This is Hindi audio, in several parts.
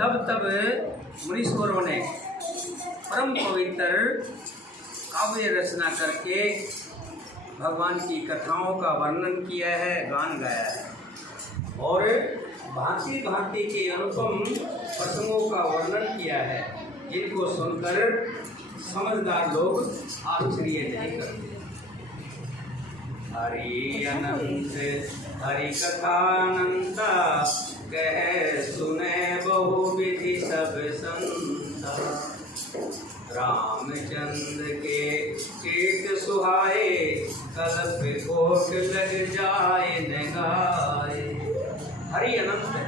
तब मुनीश्वरों ने परम पवित्र काव्य रचना करके भगवान की कथाओं का वर्णन किया है, गान गाया है और भांति भांति के अनुपम प्रसंगों का वर्णन किया है, जिनको सुनकर समझदार लोग आश्चर्य नहीं करते। हरि अनंत हरि कथानंता, कह सुने बहुविधि सब संता। रामचंद्र के चेत सुहाए, कल्प कोट लग जाए न गाए। हरि अनंत है,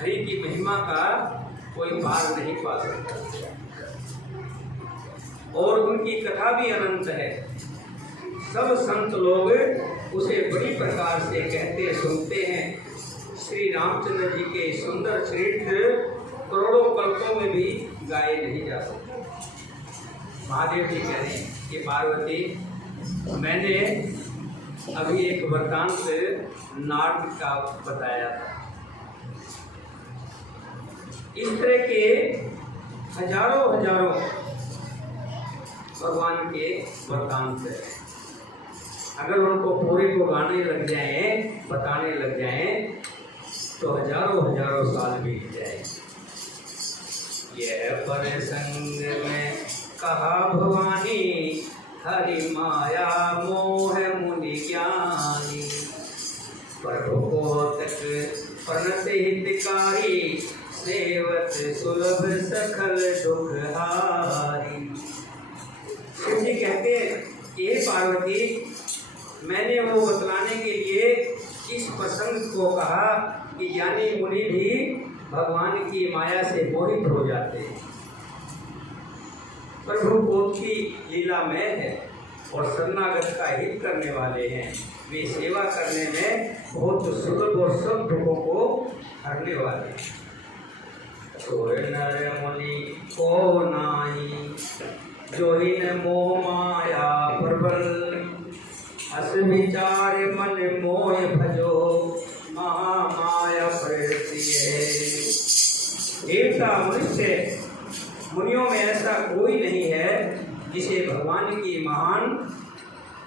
हरि की महिमा का कोई पार नहीं पा सकता और उनकी कथा भी अनंत है। सब संत लोग उसे बड़ी प्रकार से कहते सुनते हैं। श्री रामचंद्र जी के सुंदर चरित्र करोड़ों कल्पों में भी गाए नहीं जा सकते। महादेव जी कह रहे हैं कि पार्वती, मैंने अभी एक वृत्तांत नारद का बताया था। इस तरह के हजारों भगवान के वृत्तांत है। अगर उनको पूरे को गाने लग जाए, बताने लग जाए, तो हजारों साल बीत जाए। यह प्रसंग में कहा भवानी, हरि माया मोह मुनि ज्ञानी। प्रभु को तक प्रणत हितकारी, सेवत सुलभ सखल दुख हारी। शिव जी कहते हैं, ये पार्वती, मैंने वो बतलाने के लिए इस प्रसंग को कहा कि ज्ञानी मुनि भी भगवान की माया से मोहित हो जाते हैं। प्रभु बोध की लीला में है और शरणागत का हित करने वाले हैं। वे सेवा करने में बहुत सुलभ और सब दुखों को हरने वाले हैं। तो नर मुनि को नाई, जो ही न मोह माया प्रबल। अस विचार मन मोह भजो, महामाया प्रवृत्ति है। देवता मनुष्य मुनियों में ऐसा कोई नहीं है जिसे भगवान की महान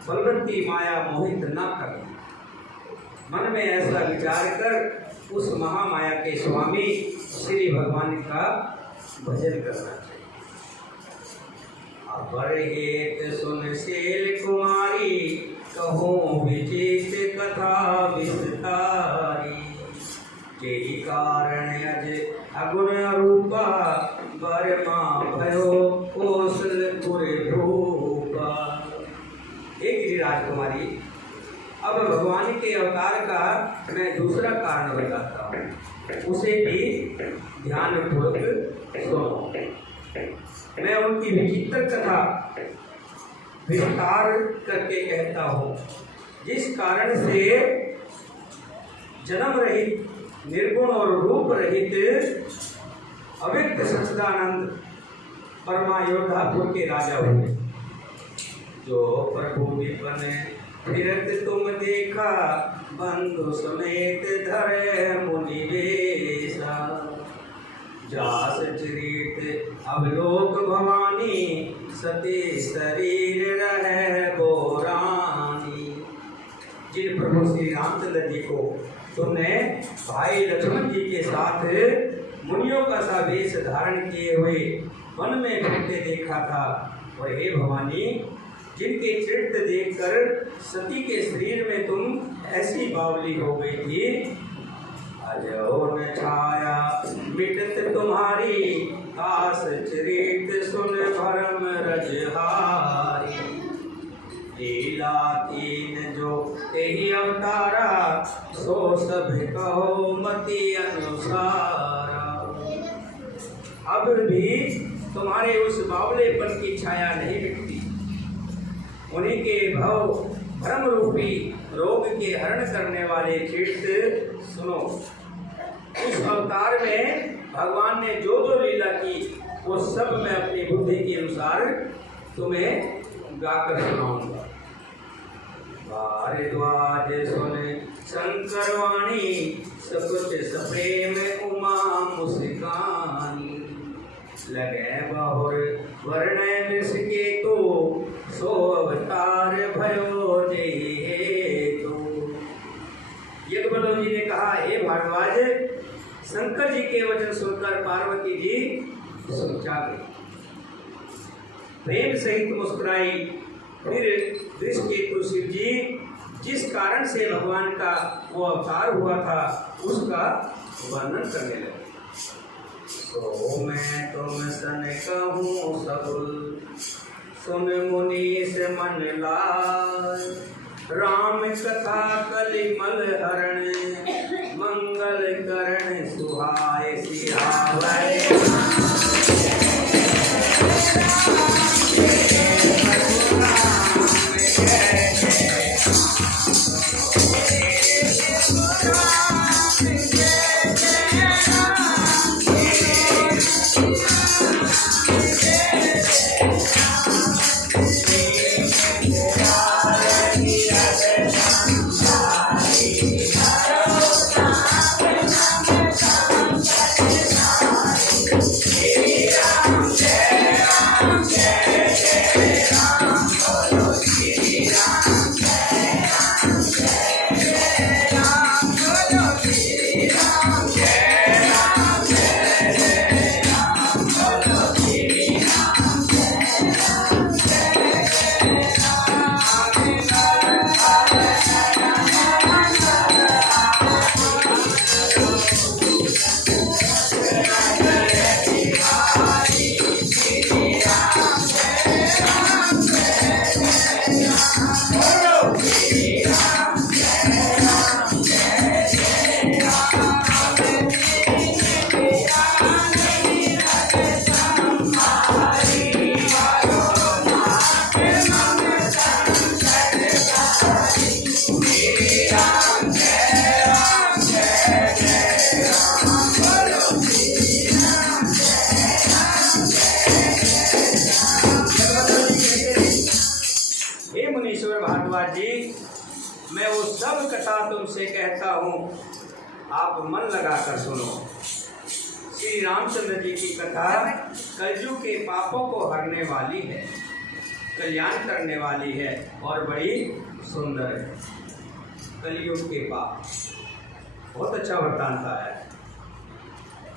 बलवती माया मोहित न करे। मन में ऐसा विचार कर उस महामाया के स्वामी श्री भगवान का भजन करना चाहिए। अपर हेत सुन शील कुमारी, कहूँ विचित कथा विस्तारी। यही कारण अज अगुण रूपा, बरमा भयो कौशल गुरे भूपा। हे गिरिराज कुमारी, अब भगवान के अवतार का मैं दूसरा कारण बताता हूँ, उसे भी ध्यान पूर्वक सुनो। मैं उनकी विचित्र कथा विस्तार करके कहता हूँ, जिस कारण से जन्म रहित, निर्गुण और रूप रहित अव्यक्त सच्चिदानंद परमायोधापुर के राजा हुए। जो प्रभु विपन फिरत तुम देखा, बंधु समेत धरे मुनि वेशा। जास चरित अवलोक भवानी, सती शरीर रहे बोरानी। जिन प्रभु श्री रामचंद्र जी को तुमने भाई लक्ष्मण जी के साथ मुनियों का सा वेश धारण किए हुए वन में फिरते देखा था, और हे भवानी, जिनके चरित्र देखकर सती के शरीर में तुम ऐसी बावली हो गई थी। अजो न छाया मिटत तुम्हारी, आस चरित सुन भरम रजहारी। लीला तीन जो तेहि अवतारा, सो सब कहो मति अनुसारा। अब भी तुम्हारे उस बावलेपन की छाया नहीं मिटती। उन्हीं के भव भ्रम रूपी रोग के हरण करने वाले चरित्र सुनो। उस अवतार में भगवान ने जो जो लीला की, वो सब मैं अपनी बुद्धि के अनुसार तुम्हें गाकर सुनाऊंगा। भारद्वाज सुन शंकर वाणी, सकुच सप्रेम उमा कहानी। लगे बहुर वर्ण विष के तो सो अवतार भयो जे तो। यज्ञबल जी ने कहा, हे भारद्वाज, शंकर जी के वचन सुनकर पार्वती जी समझा गई, प्रेम सहित मुस्कुराई। फिर वृषकेतु शिव जी जिस कारण से भगवान का वो अवतार हुआ था उसका वर्णन करने लगे। तो मैं तुम सन कहूँ सबुल, सुन मुनीष मन लाल। राम कथा कलिमल हरण, मंगल करण सुहाय सिहावै। मैं वो सब कथा तुमसे कहता हूँ, आप मन लगाकर सुनो। श्री रामचंद्र जी की कथा कलयुग के पापों को हरने वाली है, कल्याण करने वाली है और बड़ी सुंदर है। कलयुग के पाप बहुत अच्छा वृत्तांत है।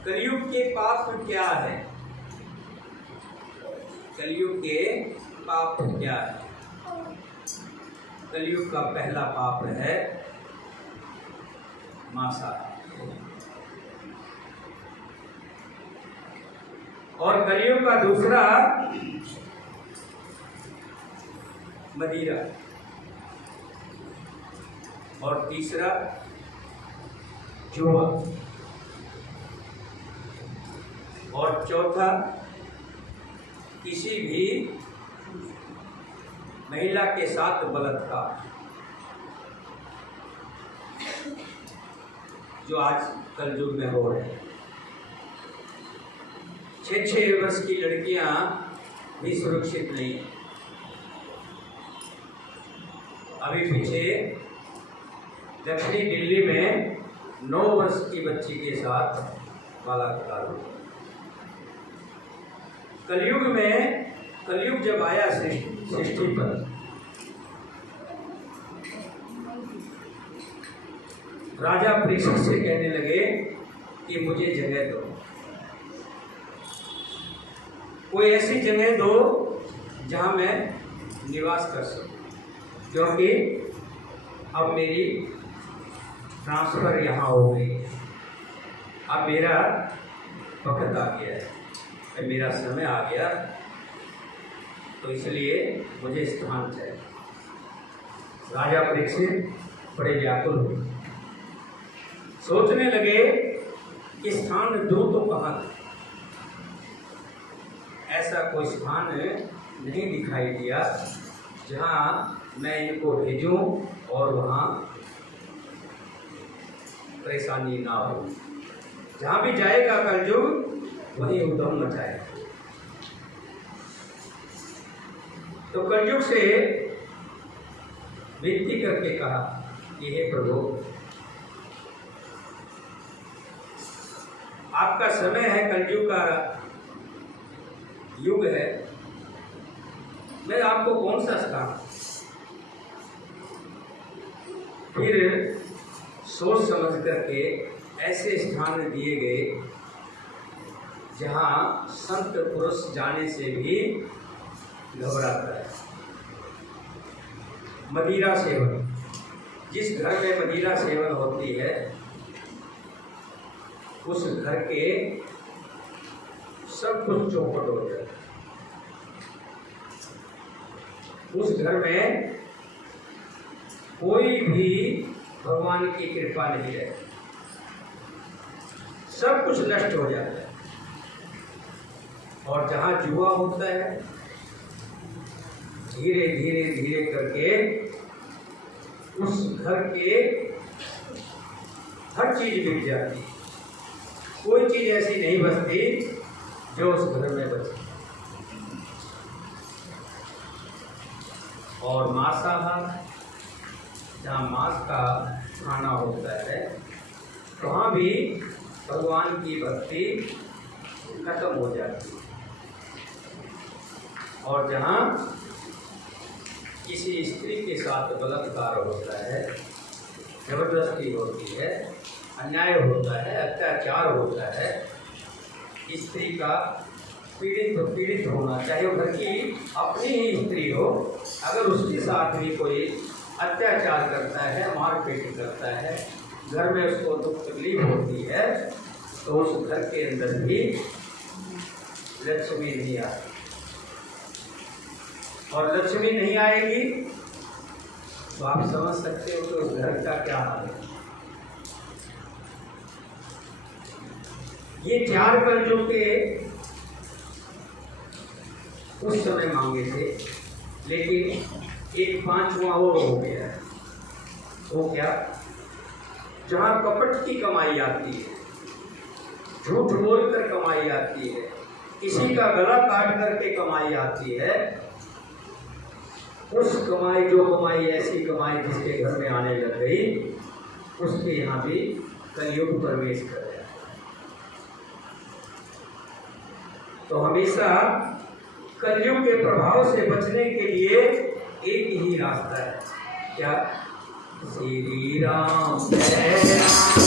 कलयुग के पाप क्या है? कलयुग के पाप क्या है? कलयुग का पहला पाप है मांसाहार, और कलयुग का दूसरा मदिरा, और तीसरा जुआ, और चौथा किसी भी महिला के साथ बलात्कार, जो आज कल युग में हो रहे हैं। 6 वर्ष की लड़कियां भी सुरक्षित नहीं है। अभी पीछे दक्षिणी दिल्ली में 9 वर्ष की बच्ची के साथ बलात्कार हुआ। कलयुग में, कलयुग जब आया सृष्टि पर, राजा परीक्षित से कहने लगे कि मुझे जगह दो, कोई ऐसी जगह दो जहां मैं निवास कर सकूं, क्योंकि अब मेरी ट्रांसफर यहाँ हो गई, अब मेरा वक्त आ गया है, अब मेरा समय आ गया, तो इसलिए मुझे स्थान चाहिए। राजा परीक्षित बड़े व्याकुल हुए, सोचने लगे कि स्थान दूँ तो कहाँ दूँ। ऐसा कोई स्थान नहीं दिखाई दिया जहाँ मैं इनको भेजूं और वहाँ परेशानी ना हो। जहाँ भी जाएगा कलयुग वहीं उद्यम मचाएगा। तो कलयुग से विनती करके कहा कि हे प्रभु, आपका समय है, कलयुग का युग है, मैं आपको कौन सा सिखाऊं? फिर सोच समझ करके ऐसे स्थान दिए गए जहाँ संत पुरुष जाने से भी घबराता है। मदिरा सेवन, जिस घर में मदिरा सेवन होती है उस घर के सब कुछ चौपट हो जाता है। उस घर में कोई भी भगवान की कृपा नहीं है, सब कुछ नष्ट हो जाता है। और जहाँ जुआ होता है, धीरे धीरे धीरे करके उस घर के हर चीज बिक जाती है, कोई चीज ऐसी नहीं बचती जो उस घर में बचे। और मांसाहार, जहाँ मांस का खाना होता है वहाँ भी भगवान की भक्ति खत्म हो जाती है। और जहाँ किसी स्त्री के साथ बलात्कार होता है, जबरदस्ती होती है, अन्याय होता है, अत्याचार होता है, स्त्री का पीड़ित होना, चाहे वो घर की अपनी ही स्त्री हो, अगर उसके साथ भी कोई अत्याचार करता है, मारपीट करता है, घर में उसको दुख तकलीफ होती है, तो उस घर के अंदर भी लक्ष्मी नहीं आती। और लक्ष्मी नहीं आएगी तो आप समझ सकते हो कि उस घर का क्या हाल है। ये 4 कलयुग के उस समय मांगे थे, लेकिन एक 5वां और हो गया है। वो क्या? जहाँ कपट की कमाई आती है, झूठ बोलकर कमाई आती है, किसी का गला काट करके कमाई आती है, उस कमाई, जो कमाई ऐसी कमाई जिसके घर में आने लग गई, उसके यहाँ भी कलयुग प्रवेश कर गया। तो हमेशा कलयुग के प्रभाव से बचने के लिए एक ही रास्ता है, क्या? श्री राम जय राम।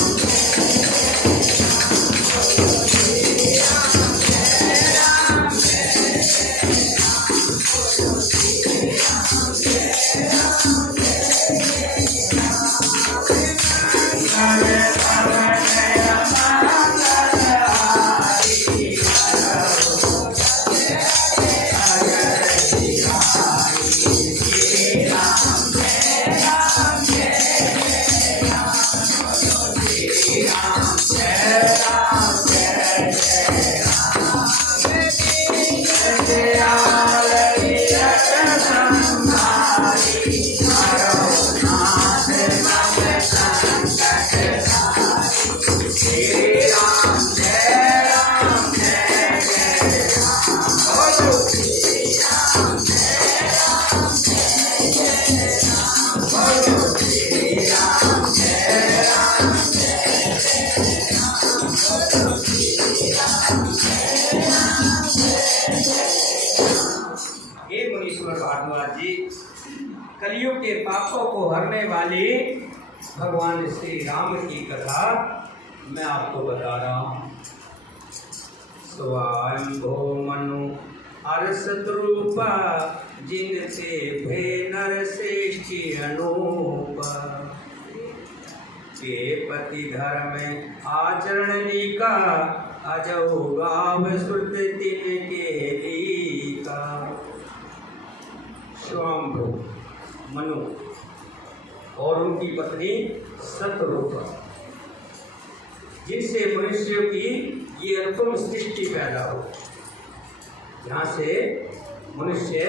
कलयुग के पापों को हरने वाली भगवान श्री राम की कथा मैं आपको बता रहा हूँ। स्वयंभो मनु अरसत रूपा, जिनसे भे नर श्रेष्ठी अनूपा, के पति धर्म आचरण लीका, अजो गाव श्रुत तिनके लीका। स्वयंभो मनु और उनकी पत्नी सतरूपा, जिनसे मनुष्यों की ये अनुपम सृष्टि पैदा हो, जहाँ से मनुष्य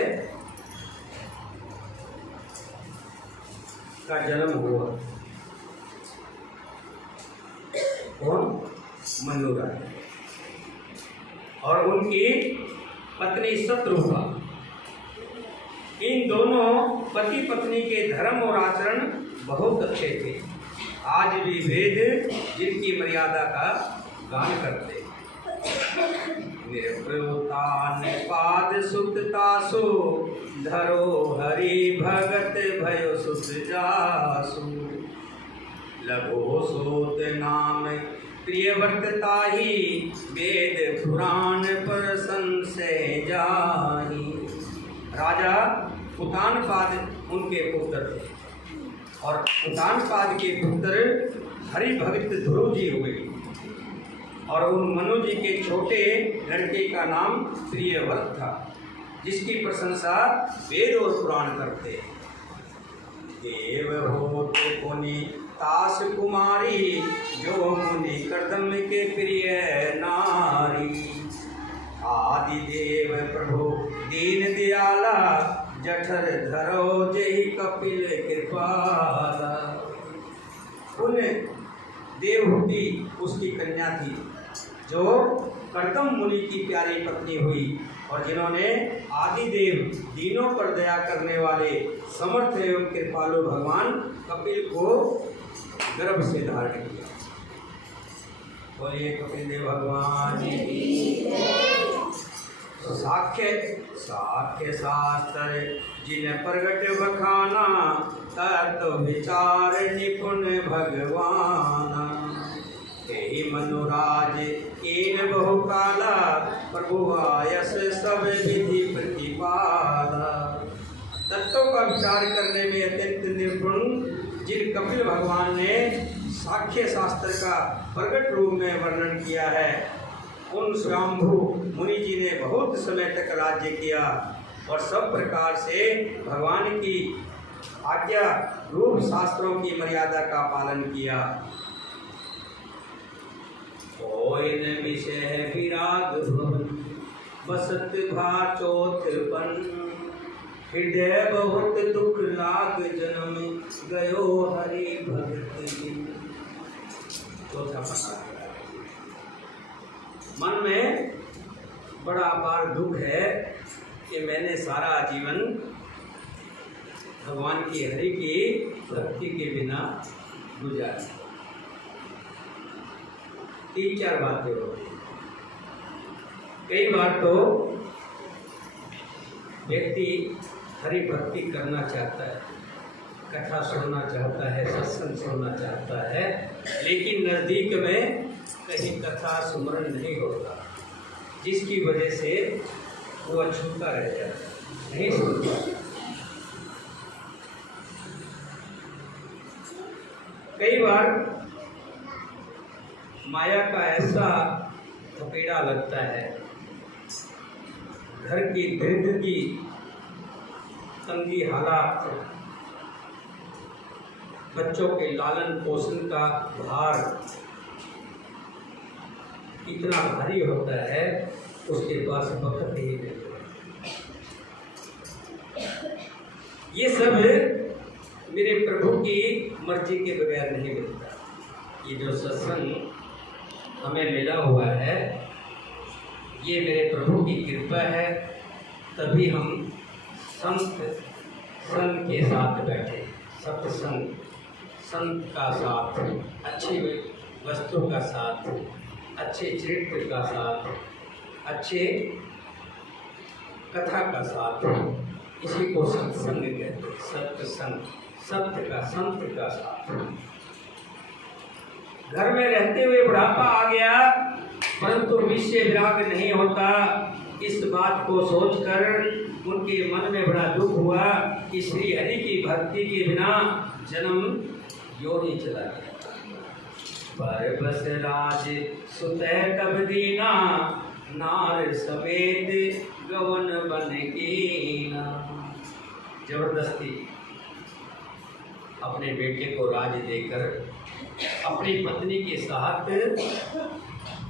का जन्म हुआ। कौन? मनु रानी और उनकी पत्नी सतरूपा। इन दोनों पति पत्नी के धर्म और आचरण बहुत अच्छे थे। आज भी वेद जिनकी मर्यादा का गान करते। निर्प्रयोतान पाद सुततासु धरो हरि भगत भयो सुत जासु। लघो सोत नाम प्रिय वर्तताही वेद पुराण पर संशय जाही। राजा उतानपाद उनके पुत्र थे और उतानपाद के पुत्र हरि भगत ध्रुव जी हुए और उन मनु जी के छोटे लड़के का नाम प्रियव्रत था, जिसकी प्रशंसा वेद और पुराण करते। देव होत पुनि तास कुमारी जो मुनि कर्दम के प्रिय नारी। आदि देव प्रभु दीन दयाला जठर धरो जय कपिल कृपाला। उन देवहूति उसकी कन्या थी जो कर्दम मुनि की प्यारी पत्नी हुई और जिन्होंने आदिदेव दीनों पर दया करने वाले समर्थ एवं कृपालु भगवान कपिल को गर्भ से धारण किया। बोलिए कपिल देव भगवान की। साख्य शास्त्र जिन प्रगट बखाना तत्व विचार निपुण भगवान। यही मनुराज कीन बहु काला प्रभु आयस सब विधि प्रतिपाला। तत्वों का विचार करने में अत्यंत निपुण जिन कपिल भगवान ने साख्य शास्त्र का प्रगट रूप में वर्णन किया है, उन स्वयंभू मुनि जी ने बहुत समय तक राज्य किया और सब प्रकार से भगवान की आज्ञा रूप शास्त्रों की मर्यादा का पालन किया। कोइन विषय विराग भवन बसत भा चौथपन। हृदय बहुत दुख लाग जन्म गयो हरि भगत। चौथा पन्ना। मन में बड़ा अपार दुख है कि मैंने सारा जीवन भगवान की हरि की भक्ति के बिना गुजारा। 3-4 बातें होती हैं। कई बार तो व्यक्ति हरि भक्ति करना चाहता है, कथा सुनना चाहता है, सत्संग सुनना चाहता है, लेकिन नज़दीक में कहीं कथा सुमरन नहीं होता, जिसकी वजह से वो अछूता रह जाता है, नहीं सुनता। कई बार माया का ऐसा थपेड़ा लगता है, घर की दरिद्रता, तंगी हालात, बच्चों के लालन पोषण का भार इतना भारी होता है, उसके पास वक्त ही नहीं। ये सब मेरे प्रभु की मर्जी के बगैर नहीं मिलता। ये जो सत्संग हमें मिला हुआ है, ये मेरे प्रभु की कृपा है, तभी हम संत के साथ बैठे। सत्संग, संत का साथ, अच्छी वस्तु का साथ, अच्छे चरित्र का साथ, अच्छे कथा का साथ, इसी को सत्संग कहते। सत्संग, सत्य का, संत का साथ। घर में रहते हुए बुढ़ापा आ गया परंतु विषय विराग नहीं होता, इस बात को सोचकर उनके मन में बड़ा दुख हुआ कि श्री हरि की भक्ति के बिना जन्म यो ही चला गया। पर बस राज सुतह कब दीना, नार समेत गवन बन कीना। जबरदस्ती अपने बेटे को राज देकर अपनी पत्नी के साथ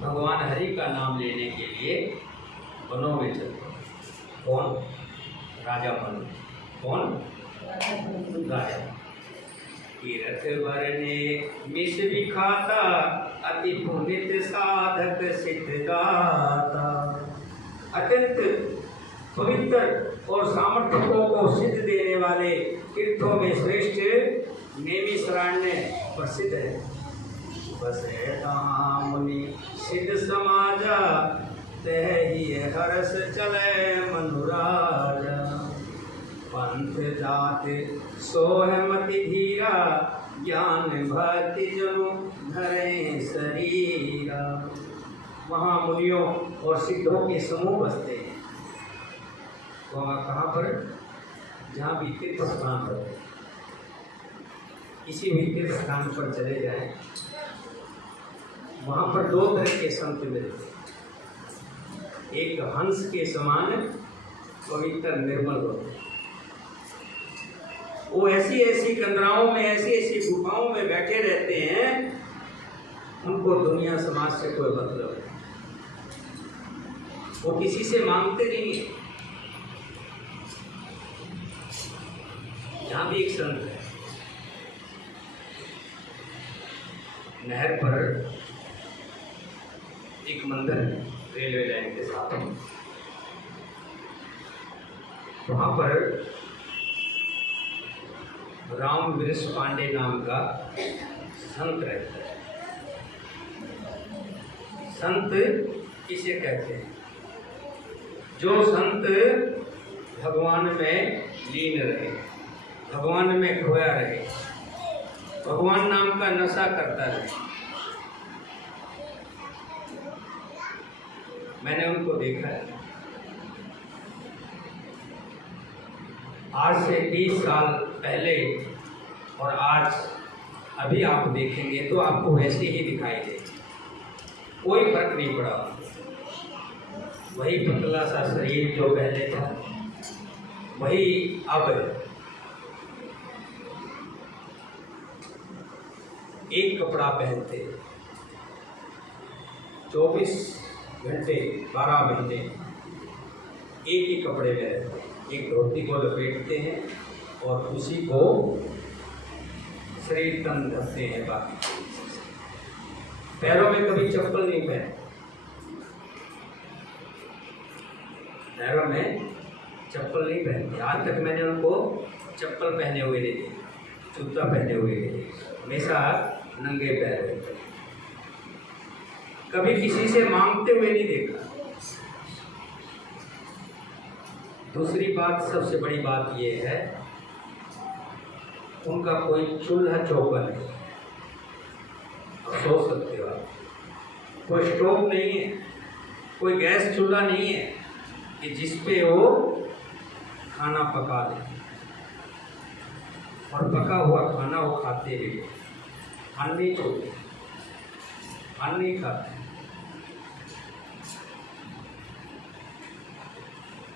भगवान हरि का नाम लेने के लिए वनों में चलते। कौन? राजा बन। कौन? राजा। तीरथ वरने मिस विखाता, अति पुनित साधक सिद्ध गाता। अत्यंत पवित्र और सामर्थ्यों को सिद्ध देने वाले तीर्थों में श्रेष्ठ नेमिषारण्य प्रसिद्ध है। बसे तहाँ मुनि सिद्ध समाजा, तह ही हर्ष चले मनुराजा। पंथ जात सोहमति धीरा, ज्ञान भक्ति जनु धरे शरीरा। वहाँ मुनियों और सिद्धों के समूह बसते हैं। वहाँ कहाँ पर? जहाँ भी तीर्थ स्थान पर, किसी भी तीर्थ स्थान पर चले जाएं, वहाँ पर दो तरह के संत मिलते हैं। एक हंस के समान पवित्र निर्मल होते हैं। वो ऐसी ऐसी कंदराओं में, ऐसी ऐसी गुफाओं में बैठे रहते हैं, उनको दुनिया समाज से कोई मतलब नहीं। वो किसी से मांगते नहीं है। यहाँ भी एक संत है, नहर पर एक मंदिर है रेलवे लाइन के साथ। वहाँ पर राम वृष पांडे नाम का संत रहता है। संत किसे कहते हैं? जो संत भगवान में लीन रहे, भगवान में खोया रहे, भगवान नाम का नशा करता रहे। मैंने उनको देखा है। आज से 30 साल पहले और आज अभी आप देखेंगे तो आपको वैसे ही दिखाई देगा, कोई फर्क नहीं पड़ा। वही पतला सा शरीर जो पहले था, वही अब है। एक कपड़ा पहनते, 24 घंटे 12 महीने एक ही कपड़े में रहते। एक धोती को लपेटते हैं और उसी को शरीर तन ढकते हैं। बाकी पैरों में कभी चप्पल नहीं पहने, पैरों में चप्पल नहीं पहनते। आज तक मैंने उनको चप्पल पहने हुए नहीं देखे, जूता पहने हुए नहीं देखे, हमेशा नंगे पैर रहते। कभी किसी से मांगते हुए नहीं देखा। दूसरी बात, सबसे बड़ी बात ये है, उनका कोई चूल्हा चौका नहीं। आप सोच सकते हो आप, कोई स्टोव नहीं है, कोई गैस चूल्हा नहीं है कि जिस पे वो खाना पका ले। और पका हुआ खाना वो खाते भी, अन्न नहीं छोड़ते, अन्न नहीं खाते,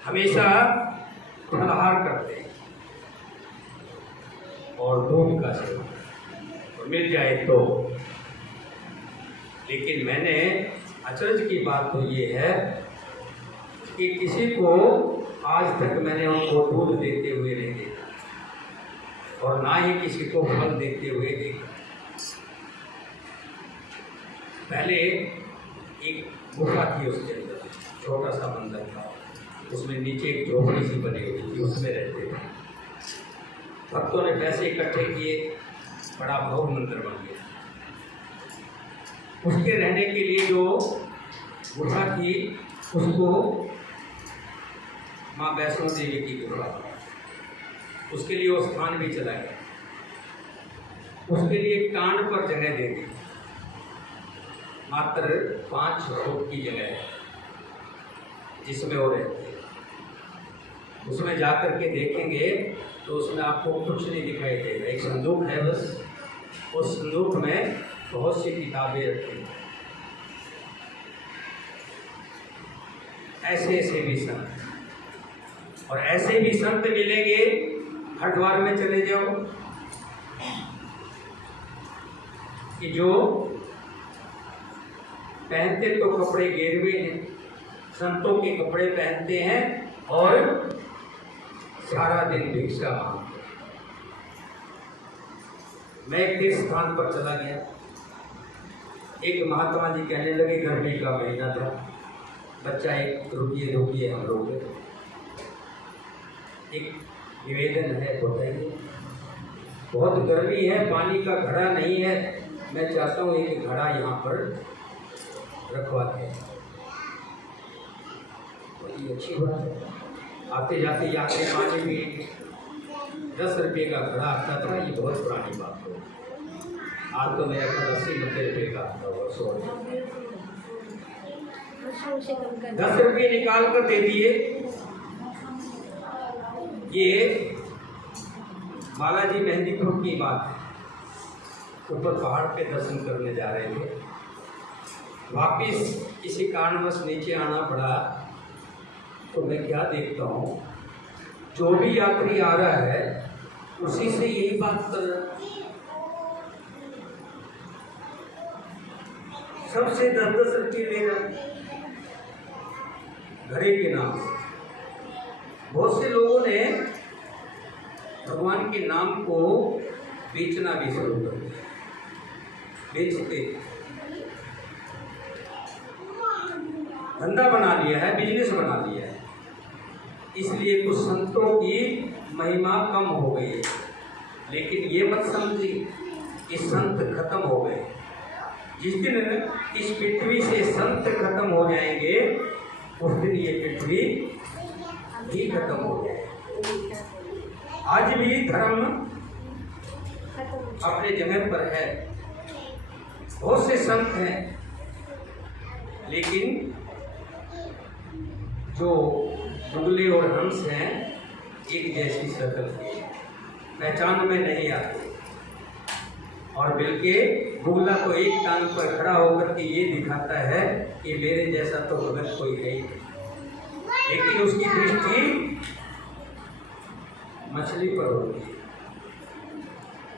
हमेशा फलाहार करते हैं और दूध का सेवन मिल जाए तो। लेकिन मैंने अचरज की बात तो ये है कि किसी को आज तक मैंने उनको दूध देते हुए नहीं देखा और ना ही किसी को फल देते हुए देखा। पहले एक गुफा थी, उसके अंदर छोटा सा मंदिर था, उसमें नीचे एक झोपड़ी सी बनी हुई थी, उसमें रहते थे। भक्तों ने पैसे इकट्ठे किए, बड़ा भव्य मंदिर बन गया। उसके रहने के लिए जो गुफा थी, उसको माँ वैष्णो देवी की गुफा, उसके लिए वो स्थान भी चला गया। उसके लिए टांड पर जगह दे दी, मात्र 5 फुट की जगह है जिसमें वो रहते। उसमें जाकर के देखेंगे तो उसमें आपको कुछ नहीं दिखाई देगा। एक संदूक है बस, उस संदूक में बहुत सी किताबें रखी हैं। ऐसे ऐसे भी संत, और ऐसे भी संत मिलेंगे। हरिद्वार में चले जाओ कि जो पहनते तो कपड़े गेरुए हैं, संतों के कपड़े पहनते हैं और सारा दिन भिक्षा मांगते। मैं एक तीर्थ स्थान पर चला गया, एक महात्मा जी कहने लगे, गर्मी का महीना था, बच्चा एक रुकिए हम लोग, एक निवेदन है, बताइए, बहुत गर्मी है, पानी का घड़ा नहीं है, मैं चाहता हूँ एक घड़ा यहाँ पर रखवाते हैं, तो ये अच्छी बात है। आते जाते यात्री पानी भी 10 रुपये का घड़ा आता था, ये बहुत पुरानी बात हो। आज तो मेरा घर 80-90 रुपये का आता होगा, 100 10 रुपये निकाल कर दे दिए। ये बालाजी मेहंदीपुर की बात है। ऊपर पहाड़ पे दर्शन करने जा रहे थे, वापिस किसी कारणवश नीचे आना पड़ा। तो मैं क्या देखता हूँ, जो भी यात्री आ रहा है उसी से यही बात कर रहा है, सबसे 10-10 रुपये ले रहा है घड़े के नाम से। बहुत से लोगों ने भगवान के नाम को बेचना भी शुरू कर दिया, बेचते धंधा बना लिया है, बिजनेस बना लिया है। इसलिए कुछ संतों की महिमा कम हो गई है, लेकिन ये मत समझिए कि संत खत्म हो गए। जिस दिन इस पृथ्वी से संत खत्म हो जाएंगे उस दिन ये पृथ्वी भी खत्म हो जाएगी। आज भी धर्म अपने जगह पर है, बहुत से संत हैं, लेकिन जो मुगले और हंस हैं एक जैसी शक्ल की पहचान में नहीं आती। और बल्कि मुगला को एक टांग पर खड़ा होकर के ये दिखाता है कि मेरे जैसा तो भगत कोई है ही नहीं, लेकिन उसकी दृष्टि मछली पर होती है।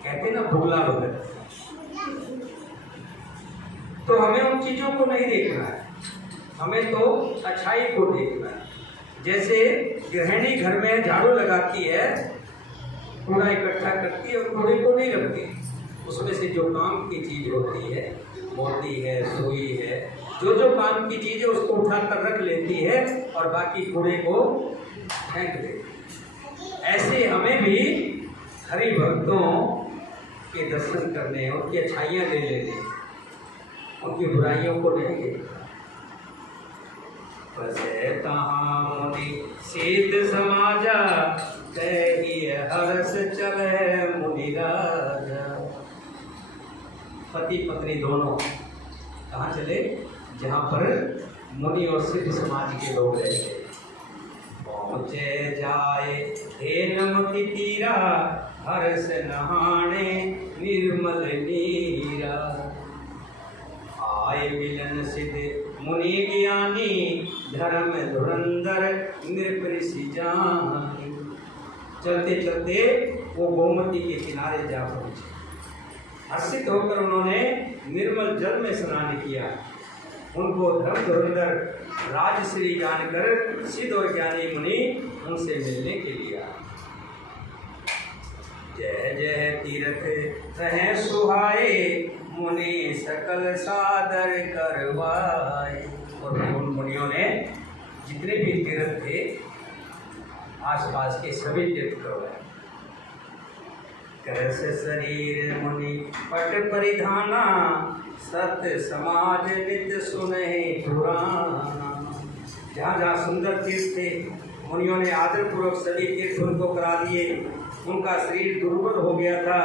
कहते ना भुगला भगत। तो हमें उन चीजों को नहीं देखना है, हमें तो अच्छाई को देखना है। जैसे गृहिणी घर में झाड़ू लगाती है, कूड़ा इकट्ठा करती है और कूड़े को नहीं रखती, उसमें से जो काम की चीज होती है, मोती है, सुई है, जो जो काम की चीज है उसको उठाकर रख लेती है और बाकी कूड़े को फेंक देती है। ऐसे हमें भी हरि भक्तों के दर्शन करने, उनकी अच्छाइयाँ ले लेने, उनकी बुराइयों को नहीं देखना। बसे तहाँ मुनि सिद्ध समाजा, कही हर्ष चले मुनि राजा। पति पत्नी दोनों कहाँ चले? जहाँ पर मुनि और सिद्ध समाज के लोग रहते। पहुँचे जाए हेनमति तीरा, हर्ष नहाने निर्मल नीरा। आए मिलन सिद्ध मुनि ज्ञानी, धर्म धुरंधर नृपऋषि जानी। चलते चलते वो गोमती के किनारे जा पहुंचे। हर्षित होकर उन्होंने निर्मल जल में स्नान किया। उनको धर्म धुरंधर राजश्री जानकर सिद्ध और ज्ञानी मुनि उनसे मिलने के लिए आए। जय जय तीर्थ रहे सुहाए, मुनि सकल सादर करवाए। और उन मुनियों ने जितने भी तीर्थ थे आसपास के सभी तीर्थ करवाए। करस शरीर मुनि पट परिधाना, सत समाज नित सुने पुराना। जहाँ जहाँ सुंदर तीर्थ थे मुनियों ने आदरपूर्वक सभी तीर्थ उनको करा दिए। उनका शरीर दुर्बल हो गया था,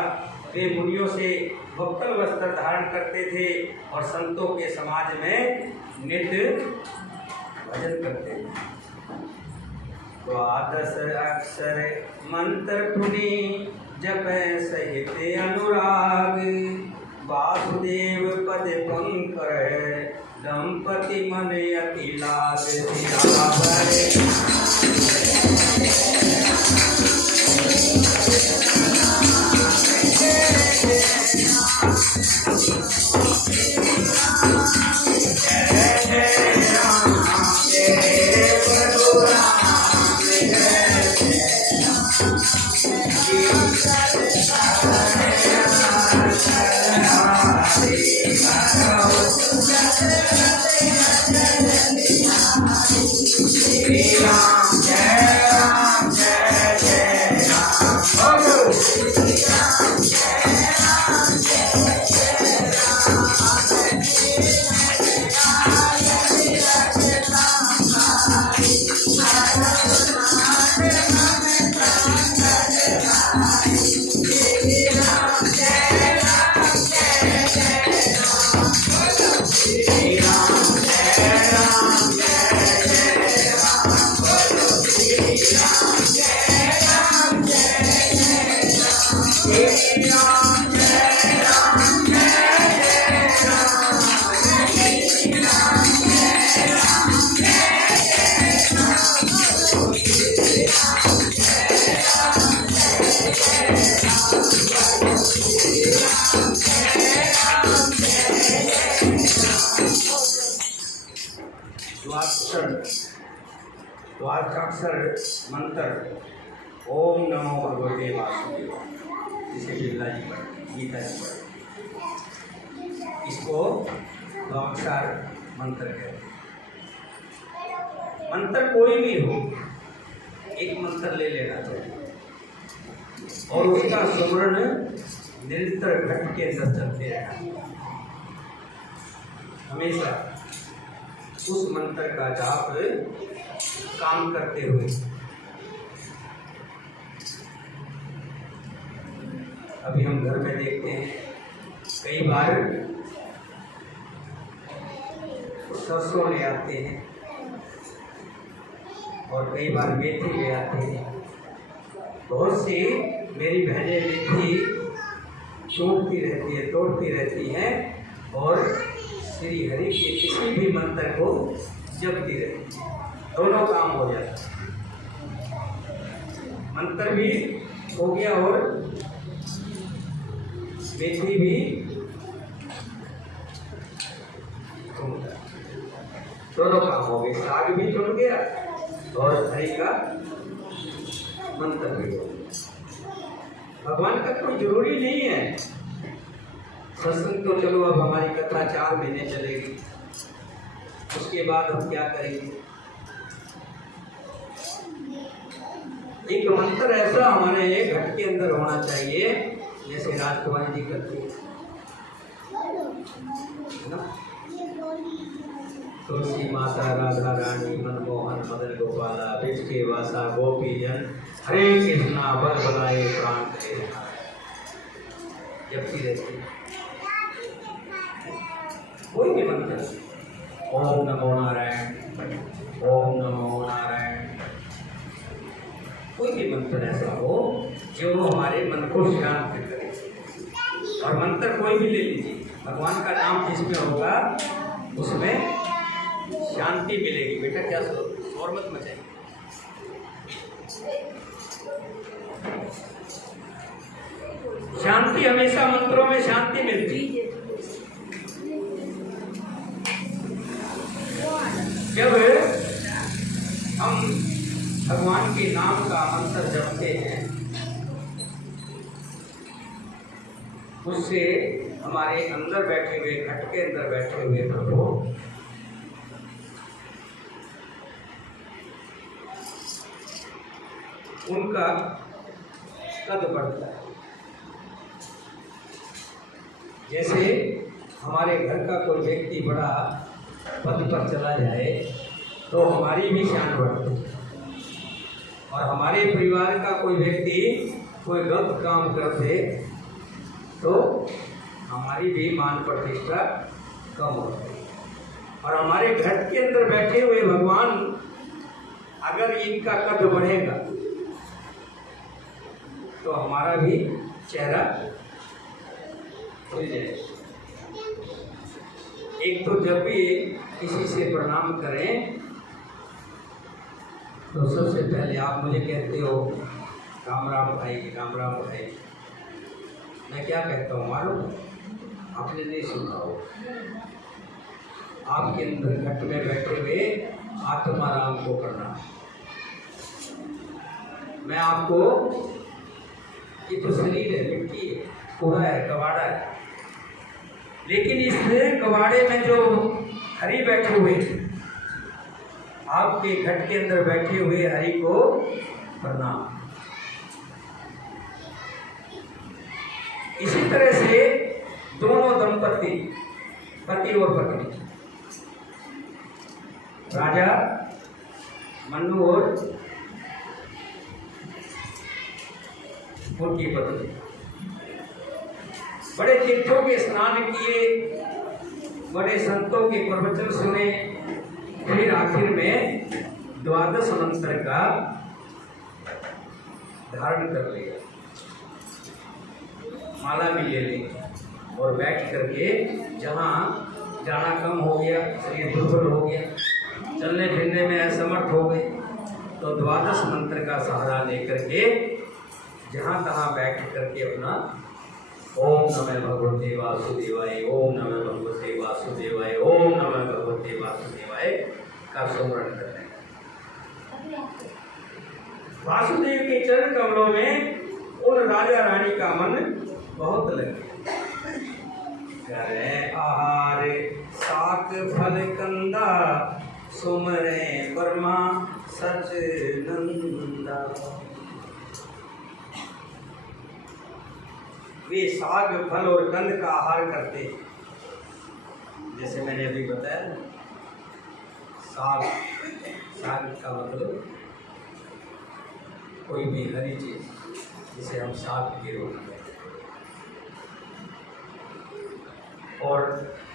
वे मुनियों से भक्तल वस्त्र धारण करते थे और संतों के समाज में नित्य भजन करते थे। द्वादश अक्षर मंत्र पुनि, जपै सहित अनुराग। वासुदेव पद पंकर, दंपति मन अति लाग। जय राम जय राम जय द्वादशाक्षर मंत्र ओम नमो भगवते वासुदेवाय, जिसे बिरला जी पढ़े, गीता जी पढ़े, इसको द्वादशाक्षर मंत्र कहते हैं। मंत्र कोई भी हो, एक मंत्र ले लेना चाहिए और उसका स्मरण निरंतर घट के अंदर चलते रहना, हमेशा उस मंत्र का जाप काम करते हुए। अभी हम घर में देखते हैं कई बार सरसों ले आते हैं और कई बार मेथी ले आते हैं। बहुत सी मेरी बहनें मेथी तोड़ती रहती हैं और श्री हरि के किसी भी मंत्र को जपती रहती है, दोनों काम हो जाता है, मंत्र भी हो गया और मेथी भी दोनों काम हो गए, साग भी जुड़ गया और हरि का मंत्र भी हो गया। भगवान का कोई जरूरी नहीं है सत्संग, तो चलो अब हमारी कथा 4 महीने चलेगी, उसके बाद हम क्या करेंगे। एक मंत्र ऐसा हमारे घट के अंदर होना चाहिए जैसे राजकुमारी जी करती है ना, तुलसी माता राधा रानी मनमोहन मदन गोपाला बिच के वासा गोपी जन हरे कृष्णा बल बनाए प्राण करे जपती रहती है। कोई भी मंत्र, ओम नमो नारायण, ओम नमो नारायण, कोई भी मंत्र ऐसा हो जो हमारे मन को शांत करे। और मंत्र कोई भी ले लीजिए, भगवान का नाम जिसमें होगा उसमें शांति मिलेगी। बेटा क्या शोर मत मचाइए। शांति हमेशा मंत्रों में शांति मिलती है। जब हम भगवान के नाम का मंत्र जपते हैं उससे हमारे अंदर बैठे हुए, घट के अंदर बैठे हुए प्रभु उनका कद बढ़ता है। जैसे हमारे घर का कोई व्यक्ति बड़ा पद पर चला जाए तो हमारी भी शान बढ़ती है, और हमारे परिवार का कोई व्यक्ति कोई गलत काम कर दे तो हमारी भी मान प्रतिष्ठा कम होती है। और हमारे घर के अंदर बैठे हुए भगवान अगर इनका कद बढ़ेगा तो हमारा भी चेहरा खुल जाएगा। एक तो जब भी किसी से प्रणाम करें तो सबसे पहले आप मुझे कहते हो राम राम भाई, राम राम भाई। मैं क्या कहता हूँ मालूम? आपने नहीं सुना हो। आपके अंदर घट में बैठे हुए आत्मा राम को करना। मैं आपको, ये तो शरीर है, मिट्टी है, कूड़ा है, कबाड़ा है, लेकिन इस कबाड़े में जो हरि बैठे हुए, आपके घट के अंदर बैठे हुए हरि को प्रणाम। इसी तरह से दोनों दंपति, पति और पत्नी, राजा मन्नू और उनकी पत्नी, बड़े तीर्थों के स्नान किए, बड़े संतों के प्रवचन सुने, फिर आखिर में 12 मंत्र का धारण कर लिया, माला भी ले ली और बैठ करके जहाँ जाना कम हो गया, शरीर दुर्बल हो गया, चलने फिरने में असमर्थ हो गए, तो 12 मंत्र का सहारा लेकर के जहाँ तहाँ बैठ करके अपना ओम नमः भगवते वासुदेवाय, ओम नमः भगवते वासुदेवाय, ओम नमः भगवते वासुदेवाय का स्मरण करने लगे। वासुदेव के चरण कमलों में उन राजा रानी का मन बहुत लगे। करे आहार साक फल कंदा, सुमरे ब्रह्मा सच नंदा। वे साग फल और कंद का आहार करते हैं। जैसे मैंने अभी बताया ना, साग का मतलब कोई भी हरी चीज जिसे हम साग के रूप में, और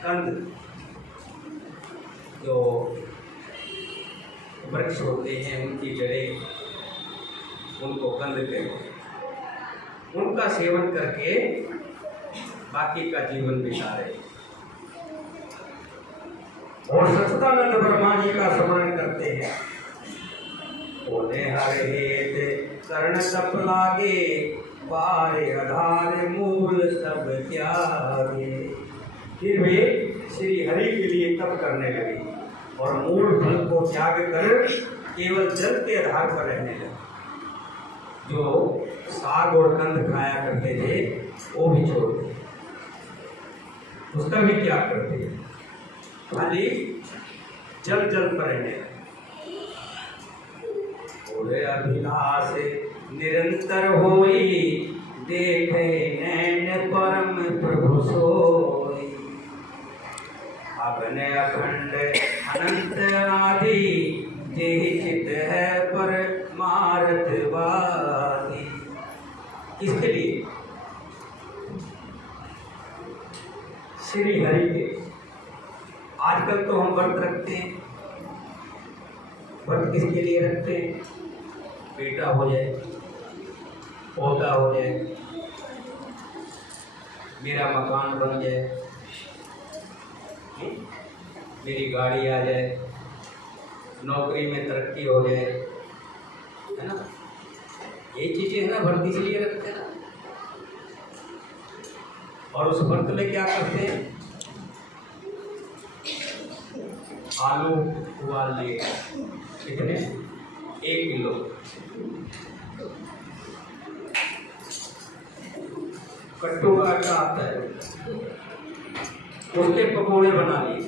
कंद जो वृक्ष होते हैं उनकी जड़ें, उनको कंद कहते हैं। उनका सेवन करके बाकी का जीवन बिता रहे। और सच्चिदानंद ब्रह्मा जी का स्मरण करते हैं। उन्हें हर हेत कर्ण तप लागे, पारे आधार मूल सब त्यागे। फिर वे श्री हरि के लिए तप करने लगे और मूल फल को त्याग कर केवल जल के आधार पर रहने लगे। जो साग और कंद खाया करते थे वो भी छोड़ दिए, उसका भी त्याग करते थे, खाली जल पर रहने लगे। बोले अभिलाष निरंतर होई, देखे नैन परम प्रभु सोई। अगन अखंड अनंत आदि, जेहि चित है पर मारत वादी। किसके लिए? श्री हरि के। आजकल तो हम व्रत रखते हैं। व्रत किसके लिए रखते हैं? बेटा हो जाए, पोता हो जाए, मेरा मकान बन जाए, मेरी गाड़ी आ जाए, नौकरी में तरक्की हो जाए, है ना? ये चीजें है ना, व्रत इसलिए रखते हैं ना। और उस व्रत में क्या करते हैं? आलू उबाल लिए, कितने? 1 किलो। कट्टू का आटा आता है, उसके पकौड़े बना लिए।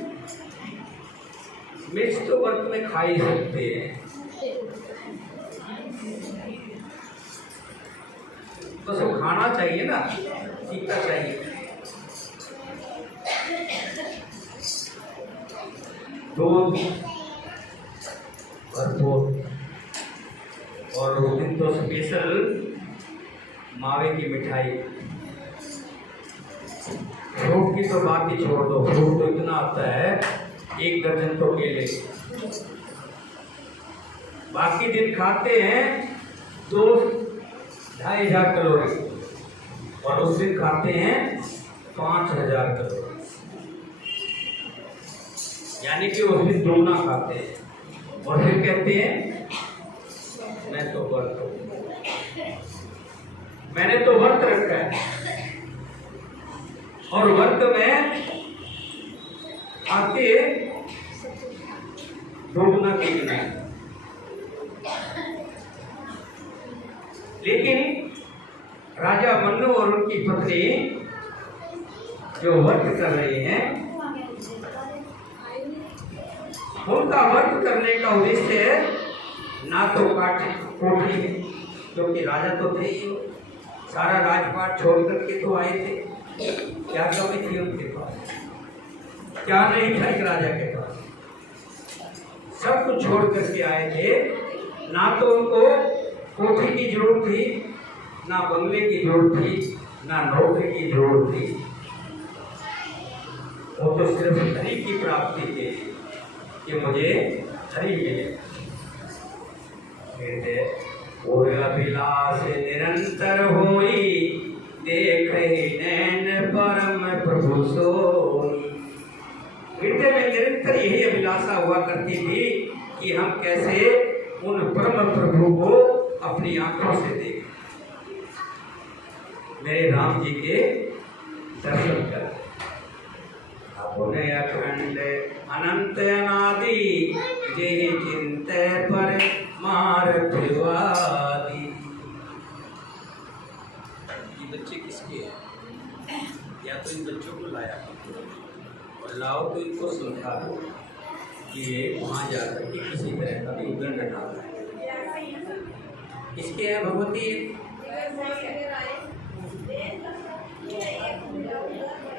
मिर्च तो व्रत में खा ही सकते हैं, तो सब खाना चाहिए ना, सीखना चाहिए। दूध भरपूर, और उस दिन तो स्पेशल मावे की मिठाई। फ्रूट की तो बात ही छोड़ दो, फ्रूट तो इतना आता है 1 दर्जन तो केले। बाकी दिन खाते हैं 2-2.5 कैलोरी, और उस दिन खाते हैं 5,000 कैलोरी, यानी कि उस दिन दोगुना खाते हैं। और फिर कहते हैं मैं तो व्रत हूं, मैंने तो व्रत रखा है। और व्रत में आके दोगुना देखना है। लेकिन राजा मन्नु और उनकी पत्नी जो व्रत कर रहे हैं, उनका व्रत करने का उद्देश्य ना तो कोठी, क्योंकि राजा तो थे ही, सारा राजपाट छोड़ करके तो आए थे। क्या कमी थी उनके पास? क्या नहीं था एक राजा के पास? सब कुछ छोड़ करके आए थे। ना तो उनको कोठी की जरूरत थी, ना बंगले की जरूरत थी, ना नौकरी की जरूरत थी। वो तो सिर्फ हरि की प्राप्ति थी कि मुझे हरि मिले। और अभिलाष निरंतर होई, देखे नैन परम प्रभु सोई। हृदय में निरंतर यही अभिलाषा हुआ करती थी कि हम कैसे उन परम प्रभु को अपनी आंखों से देखें, मेरे राम जी के दर्शन करें। अपने अखंड अनंत अनादि जेहि चिंतै पर मारतवादी। ये बच्चे किसके हैं? या तो इन बच्चों को लाया और लाओ तो इनको समझा दो कि ये वहाँ जाकर के किसी तरह का भी उद्दंड डाल है। किसके हैं भगवती?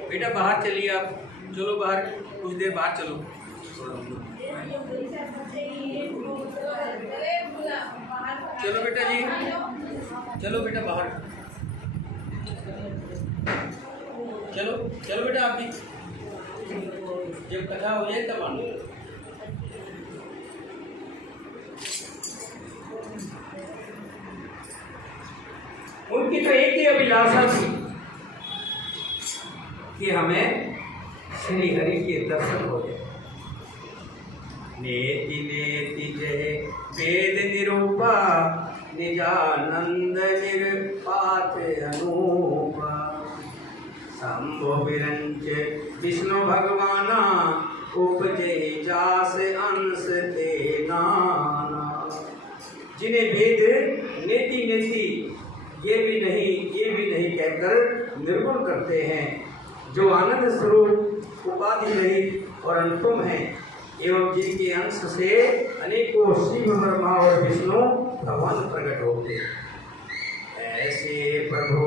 बेटा बाहर चलिए आप, चलो बाहर, कुछ देर बाहर चलो। चलो बेटा जी, चलो बेटा बाहर, चलो चलो बेटा आप भी, जब कथा हो जाए तब आना। उनकी तो एक ही अभिलाषा थी कि हमें श्री हरि के दर्शन हो जाए। नेति नेति जय वेद निरूपा निजानंद निर्पात अनूपा। शंभो विरंच विष्णु भगवाना उपजे जास अंश ते नाना। जिन्हें वेद नेति नेति ये भी नहीं कहकर निर्गुण करते हैं, जो आनंद स्वरूप उपाधि रहित और अनुपम है, एवं जिनके अंश से अनेकों शिव ब्रह्मा और विष्णु भगवान प्रकट होते हैं। ऐसे प्रभु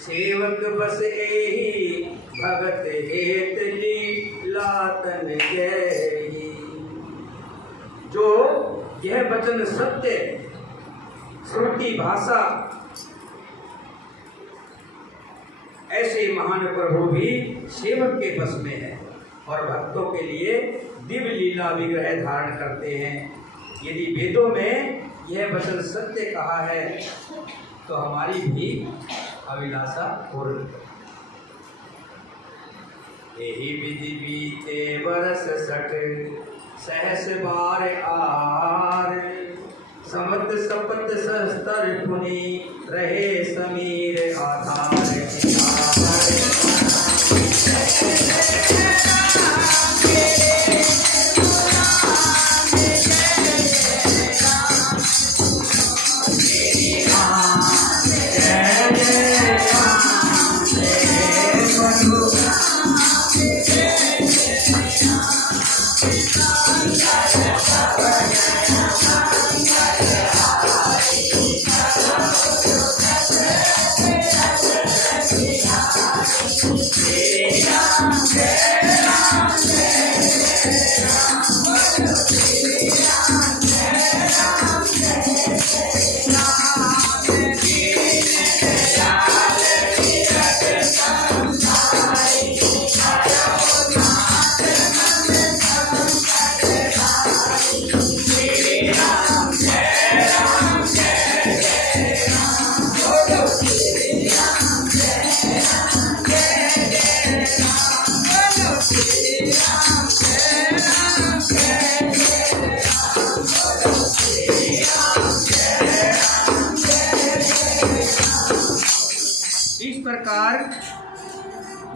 सेवक बस एहि भगत हेत लीलातन जय। जो यह वचन सत्य श्रुति भाषा, ऐसे महान प्रभु भी सेवक के बस में है और भक्तों के लिए दिव्य लीला विग्रह धारण करते हैं। यदि वेदों में यह वचन सत्य कहा है तो हमारी भी अभिलाषा पूर्ण। यही विधि बीते बरस 60 सहस बार आर। समत सपत सहस्तर पुनि रहे समीर आधार।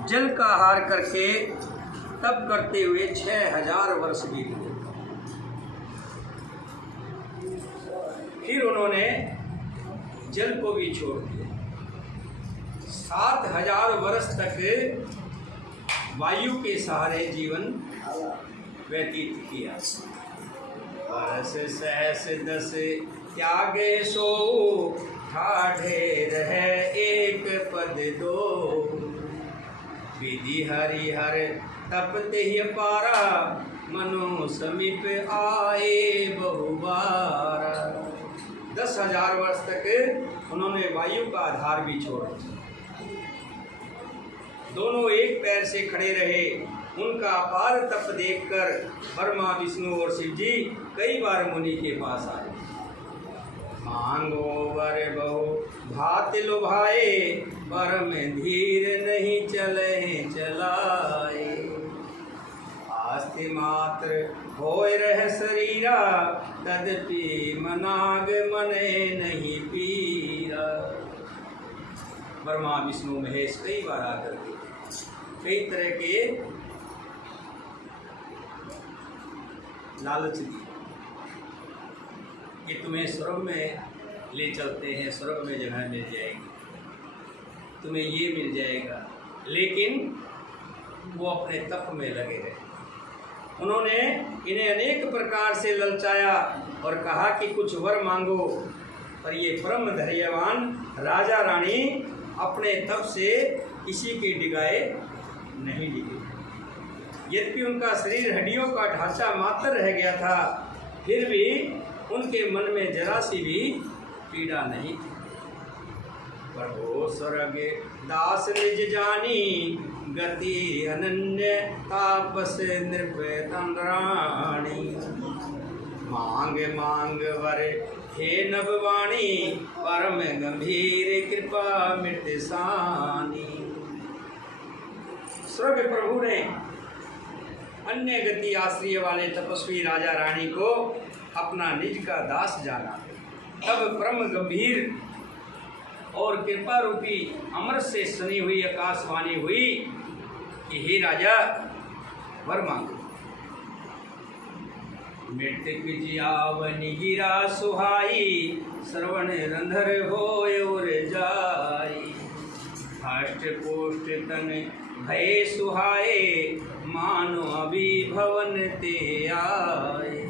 जल का आहार करके तप करते हुए 6000 वर्ष बीत गए। फिर उन्होंने जल को भी छोड़ दिया। 7000 वर्ष तक वायु के सहारे जीवन व्यतीत किया। वर्ष सहस 10 त्यागे सो ठाढ़े रहे एक पद दो। विधि हरिहर तपते ही पारा मनो समीप आए बहुबारा। 10,000 वर्ष तक उन्होंने वायु का आधार भी छोड़ा। दोनों एक पैर से खड़े रहे। उनका अपार तप देखकर ब्रह्मा विष्णु और शिव जी कई बार मुनि के पास आए। मांगो वर बहु भात लुभाए, पर में धीर नहीं चले चलाए। आस्ति मात्र होय रह शरीरा, तदपि मनाग मने नहीं पीरा। ब्रह्मा विष्णु महेश कई बार आकर के कई तरह के लालच दी कि तुम्हें स्वर्ग में ले चलते हैं, स्वर्ग में जगह मिल जाएगी, तुम्हें ये मिल जाएगा। लेकिन वो अपने तप में लगे रहे। उन्होंने इन्हें अनेक प्रकार से ललचाया और कहा कि कुछ वर मांगो, पर ये परम धैर्यवान राजा रानी अपने तप से किसी की डिगाए नहीं डिगे। यद्यपि उनका शरीर हड्डियों का ढांचा मात्र रह गया था, फिर भी उनके मन में जरा सी भी पीड़ा नहीं थी। प्रभु स्वर्ग दास निज जानी, गति अनन्य तापस नृप तंद्राणी। मांग मांग वर हे नभवाणी, परम गंभीर कृपा मृत सानी। स्वर्ग प्रभु ने अन्य गति आश्रय वाले तपस्वी राजा रानी को अपना निज का दास जाना। तब परम गंभीर और कृपा रूपी अमृत से सनी हुई आकाशवाणी हुई कि हे राजा, वर मांगो। मृत्यु जियावनि गिरा सुहाई, श्रवण रंधर होय उर जाई। हष्ट पुष्ट तन भय सुहाए, मानो अभी भवन ते आए।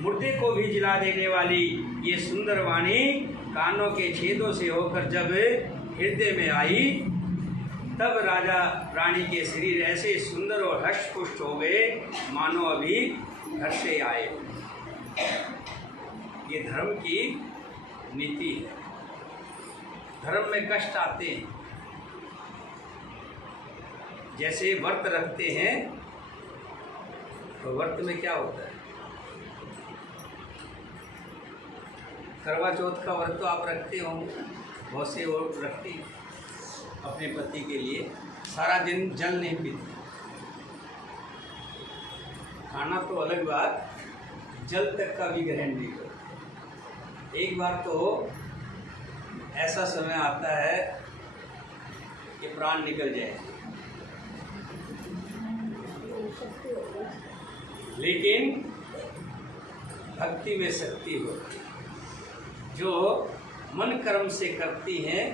मुर्दे को भी जिला देने वाली ये सुंदर वाणी कानों के छेदों से होकर जब हृदय में आई, तब राजा रानी के शरीर ऐसे सुंदर और हष्ट पुष्ट हो गए मानो अभी घर से आए। ये धर्म की नीति है। धर्म में कष्ट आते हैं, जैसे व्रत रखते हैं तो व्रत में क्या होता है? करवा चौथ का व्रत तो आप रखते होंगे, बहुत से और रखते हैं अपने पति के लिए। सारा दिन जल नहीं पीते, खाना तो अलग बात, जल तक का भी ग्रहण नहीं करते। एक बार तो ऐसा समय आता है कि प्राण निकल जाए, लेकिन भक्ति में शक्ति हो। जो मन कर्म से करती हैं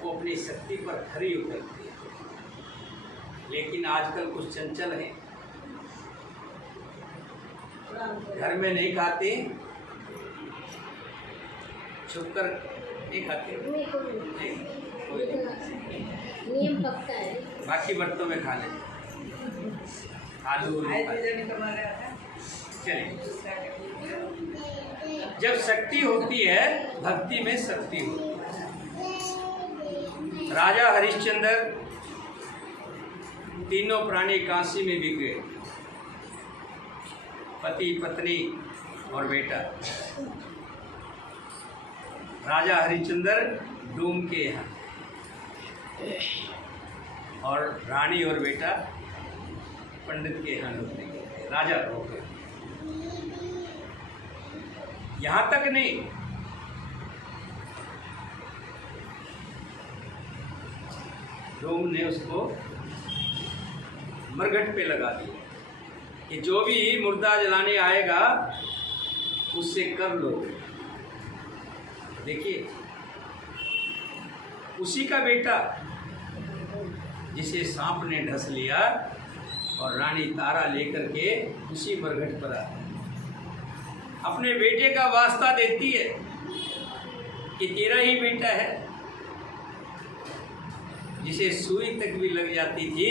वो अपनी शक्ति पर खरी उतरती है। लेकिन आजकल कुछ चंचल हैं, घर में नहीं खाते, छुप कर नहीं खाते, नहीं, नियम पक्का है, बाकी बर्तनों में खा लेते, आलू चलिए। जब शक्ति होती है, भक्ति में शक्ति होती है। राजा हरिश्चंद्र तीनों प्राणी काशी में बिक गए, पति पत्नी और बेटा। राजा हरिश्चंद्र डूम के यहाँ और रानी और बेटा पंडित के यहाँ लौटने गए। राजा हो गए। यहाँ तक नहीं, डोम ने उसको मरघट पे लगा दिया कि जो भी मुर्दा जलाने आएगा उससे कर लो। देखिए, उसी का बेटा जिसे सांप ने ढस लिया और रानी तारा लेकर के उसी मरघट पर आ अपने बेटे का वास्ता देती है कि तेरा ही बेटा है। जिसे सुई तक भी लग जाती थी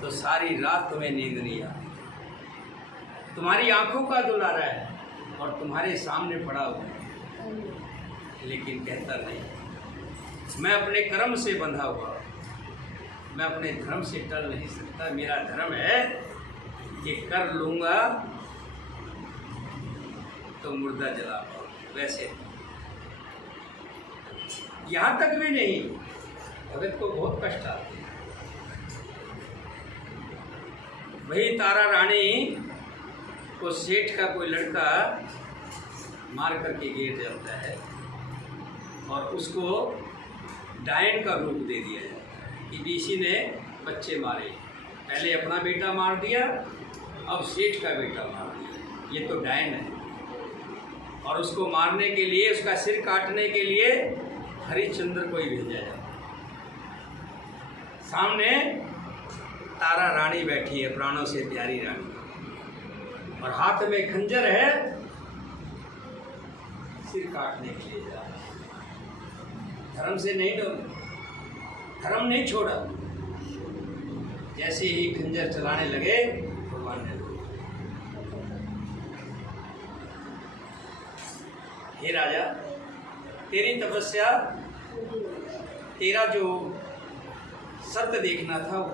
तो सारी रात तुम्हें नींद नहीं आती। तुम्हारी आंखों का दुलारा है और तुम्हारे सामने पड़ा हुआ है, लेकिन कहता नहीं, मैं अपने कर्म से बंधा हुआ, मैं अपने धर्म से टल नहीं सकता। मेरा धर्म है कि कर लूँगा तो मुर्दा जला पाओ। वैसे यहाँ तक भी नहीं, भगत को बहुत कष्ट आते हैं। वही तारा रानी को सेठ का कोई लड़का मार करके गिर जाता है और उसको डायन का रूप दे दिया जाता है कि इसी ने बच्चे मारे। पहले अपना बेटा मार दिया, अब सेठ का बेटा मार दिया, ये तो डायन है। और उसको मारने के लिए, उसका सिर काटने के लिए हरिश्चंद्र को ही भेजा जाए। सामने तारा रानी बैठी है, प्राणों से प्यारी रानी, और हाथ में खंजर है, सिर काटने के लिए जा रहा है। धर्म से नहीं डरा, धर्म नहीं छोड़ा। जैसे ही खंजर चलाने लगे, भगवान ने हे राजा, तेरी तपस्या, तेरा जो सत्य देखना था वो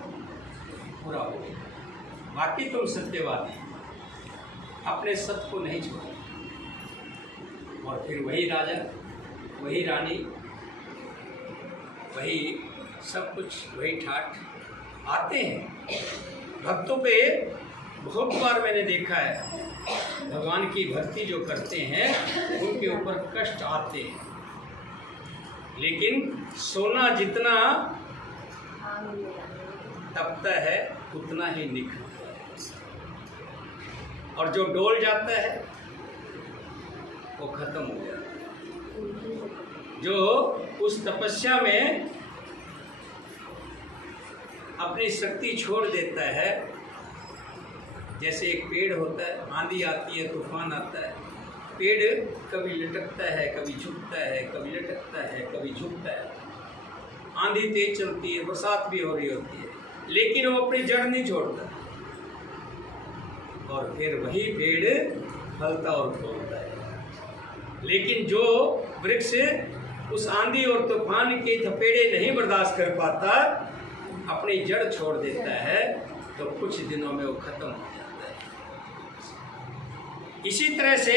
पूरा हो गया। बाकी तुम सत्यवादी, अपने सत्य को नहीं छोड़ा। और फिर वही राजा, वही रानी, वही सब कुछ, वही ठाठ आते हैं। भक्तों पे बहुत बार मैंने देखा है, भगवान की भक्ति जो करते हैं उनके ऊपर कष्ट आते हैं, लेकिन सोना जितना तपता है उतना ही निखरता है, और जो डोल जाता है वो खत्म हो जाता है। जो उस तपस्या में अपनी शक्ति छोड़ देता है, जैसे एक पेड़ होता है, आंधी आती है, तूफान आता है, पेड़ कभी लटकता है, कभी झुकता है, कभी लटकता है, कभी झुकता है। आंधी तेज चलती है, बरसात भी हो रही होती है, लेकिन वो अपनी जड़ नहीं छोड़ता, और फिर वही पेड़ फलता और फूलता है। लेकिन जो वृक्ष उस आंधी और तूफान के थपेड़े नहीं बर्दाश्त कर पाता, अपनी जड़ छोड़ देता है, तो कुछ दिनों में वो खत्म हो जाता है। इसी तरह से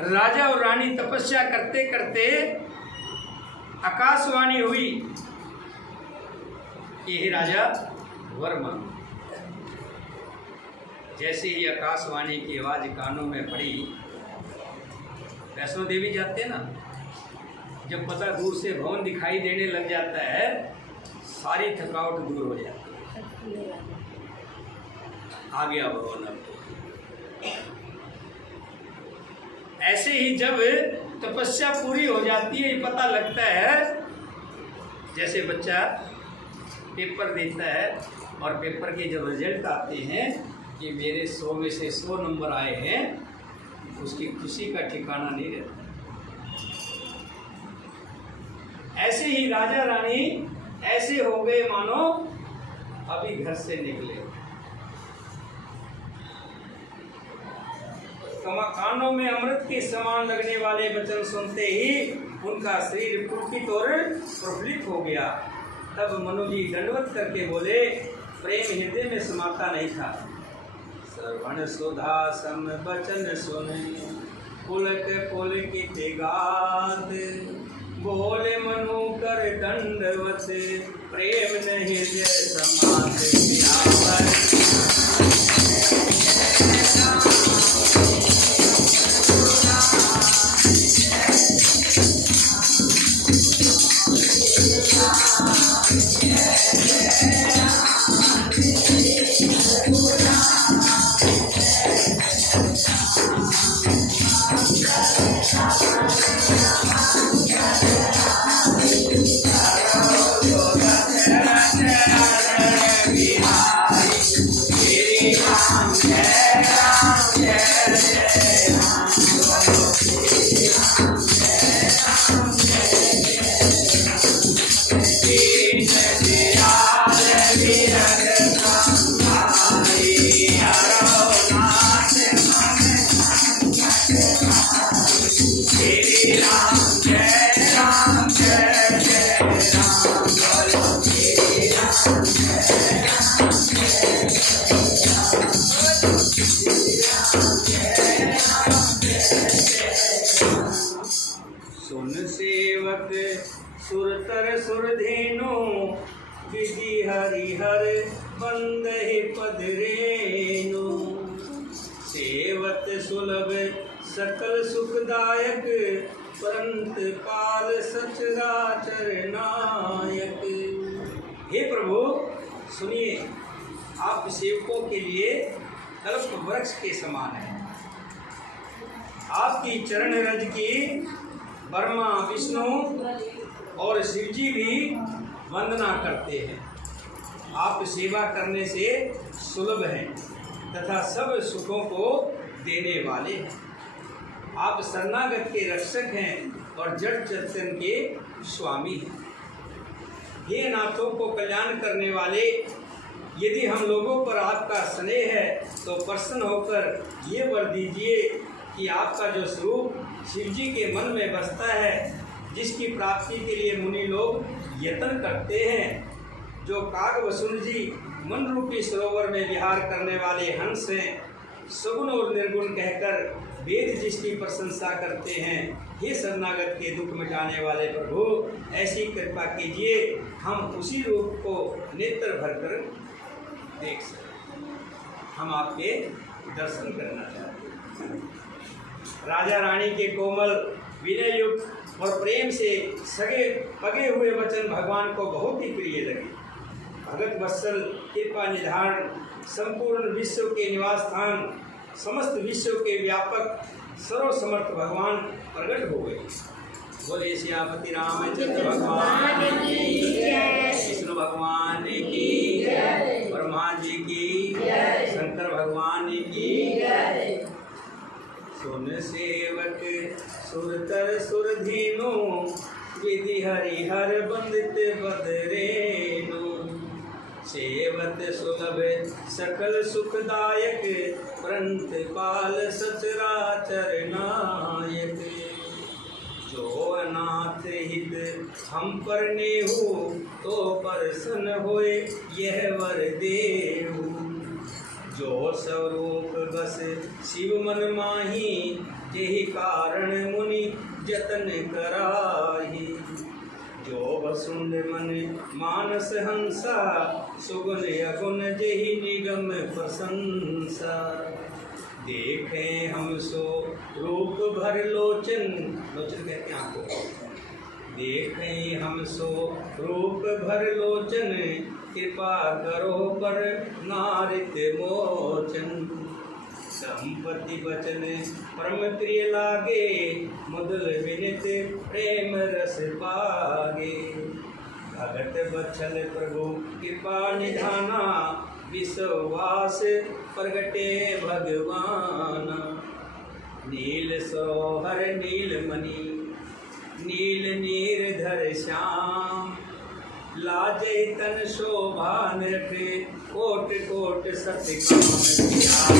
राजा और रानी तपस्या करते करते आकाशवाणी हुई कि हे राजा वर मांगो। जैसे ही आकाशवाणी की आवाज कानों में पड़ी, वैष्णो देवी जाते हैं ना, जब पता दूर से भवन दिखाई देने लग जाता है, सारी थकावट दूर हो जाती है, आ गया भवन अब। ऐसे ही जब तपस्या पूरी हो जाती है, पता लगता है, जैसे बच्चा पेपर देता है और पेपर के जब रिजल्ट आते हैं कि मेरे 100 में से 100 नंबर आए हैं, उसकी खुशी का ठिकाना नहीं रहता। ऐसे ही राजा रानी ऐसे हो गए मानो अभी घर से निकले। कानों में अमृत के समान लगने वाले वचन सुनते ही उनका शरीर पुलकित और प्रफुल्लित हो गया। तब मनु जी दंडवत करके बोले, प्रेम हृदय में समाता नहीं था। श्रवण सुधा सम बचन सुन, पुलक पुलकित गात, बोले मनु कर दंडवत, प्रेम नहीं हृदय समात सुरतर सुरधेनु विधि हरिहर बंदहि पद रेनु, सेवत सुलभ सकल सुखदायक, परंत काल सचराचर नायक। हे प्रभु सुनिए, आप सेवकों के लिए कल्प वृक्ष के समान है। आपकी चरण रज की ब्रह्मा विष्णु और शिव जी भी वंदना करते हैं। आप सेवा करने से सुलभ हैं तथा सब सुखों को देने वाले हैं। आप शरणागत के रक्षक हैं और जड़ चेतन के स्वामी हैं। हे नाथों को कल्याण करने वाले, यदि हम लोगों पर आपका स्नेह है तो प्रसन्न होकर ये वर दीजिए कि आपका जो स्वरूप शिव जी के मन में बसता है, जिसकी प्राप्ति के लिए मुनि लोग यत्न करते हैं, जो कागभूषण जी मन रूपी सरोवर में विहार करने वाले हंस हैं, सगुण और निर्गुण कहकर वेद जिसकी प्रशंसा करते हैं, हे शरणागत के दुख मिटाने वाले प्रभु, ऐसी कृपा कीजिए हम उसी रूप को नेत्र भरकर देख सकें। हम आपके दर्शन करना चाहते हैं। राजा रानी के कोमल विनय युक्त और प्रेम से सगे पगे हुए वचन भगवान को बहुत ही प्रिय लगे। भगत वत्सल कृपा निधान संपूर्ण विश्व के निवास स्थान समस्त विश्व के व्यापक सर्वसमर्थ भगवान प्रकट हो गए। बोले सियापति रामचंद्र भगवान की जय, विष्णु भगवान की जय, ब्रह्मा जी की जय, शंकर भगवान की जय। सुन सेवक सुरतर सुरधीनो विधि हरिहर बंदित बदरेनो, सेवत सुलभ सकल सुखदायक प्रंत पाल सचराचर नायक। जो अनाथ हित हम पर नेहु तो प्रसन्न होए यह वर देहु। जो स्वरूप बस शिव मन माही यही कारण मुनि जतन कराही। जो वसुंड मन मानस हंसा सुगुण अगुण जही निगम प्रशंसा। देखें हम सो रूप भर लोचन, लोचन कहते हैं आपको, देखें हम सो रूप भर लोचन, कृपा करो पर नारित मोचन। संपत्ति बचन परम प्रिय लागे, मुदल विनित प्रेम रस पागे। भगत बचल प्रभु कृपा निधाना, विश्वास प्रगटे भगवान। नील सरोहर नील मणि, नील नीरधर श्याम, लाजे तन शोभा नृत्य, कोट कोट सत्य काम।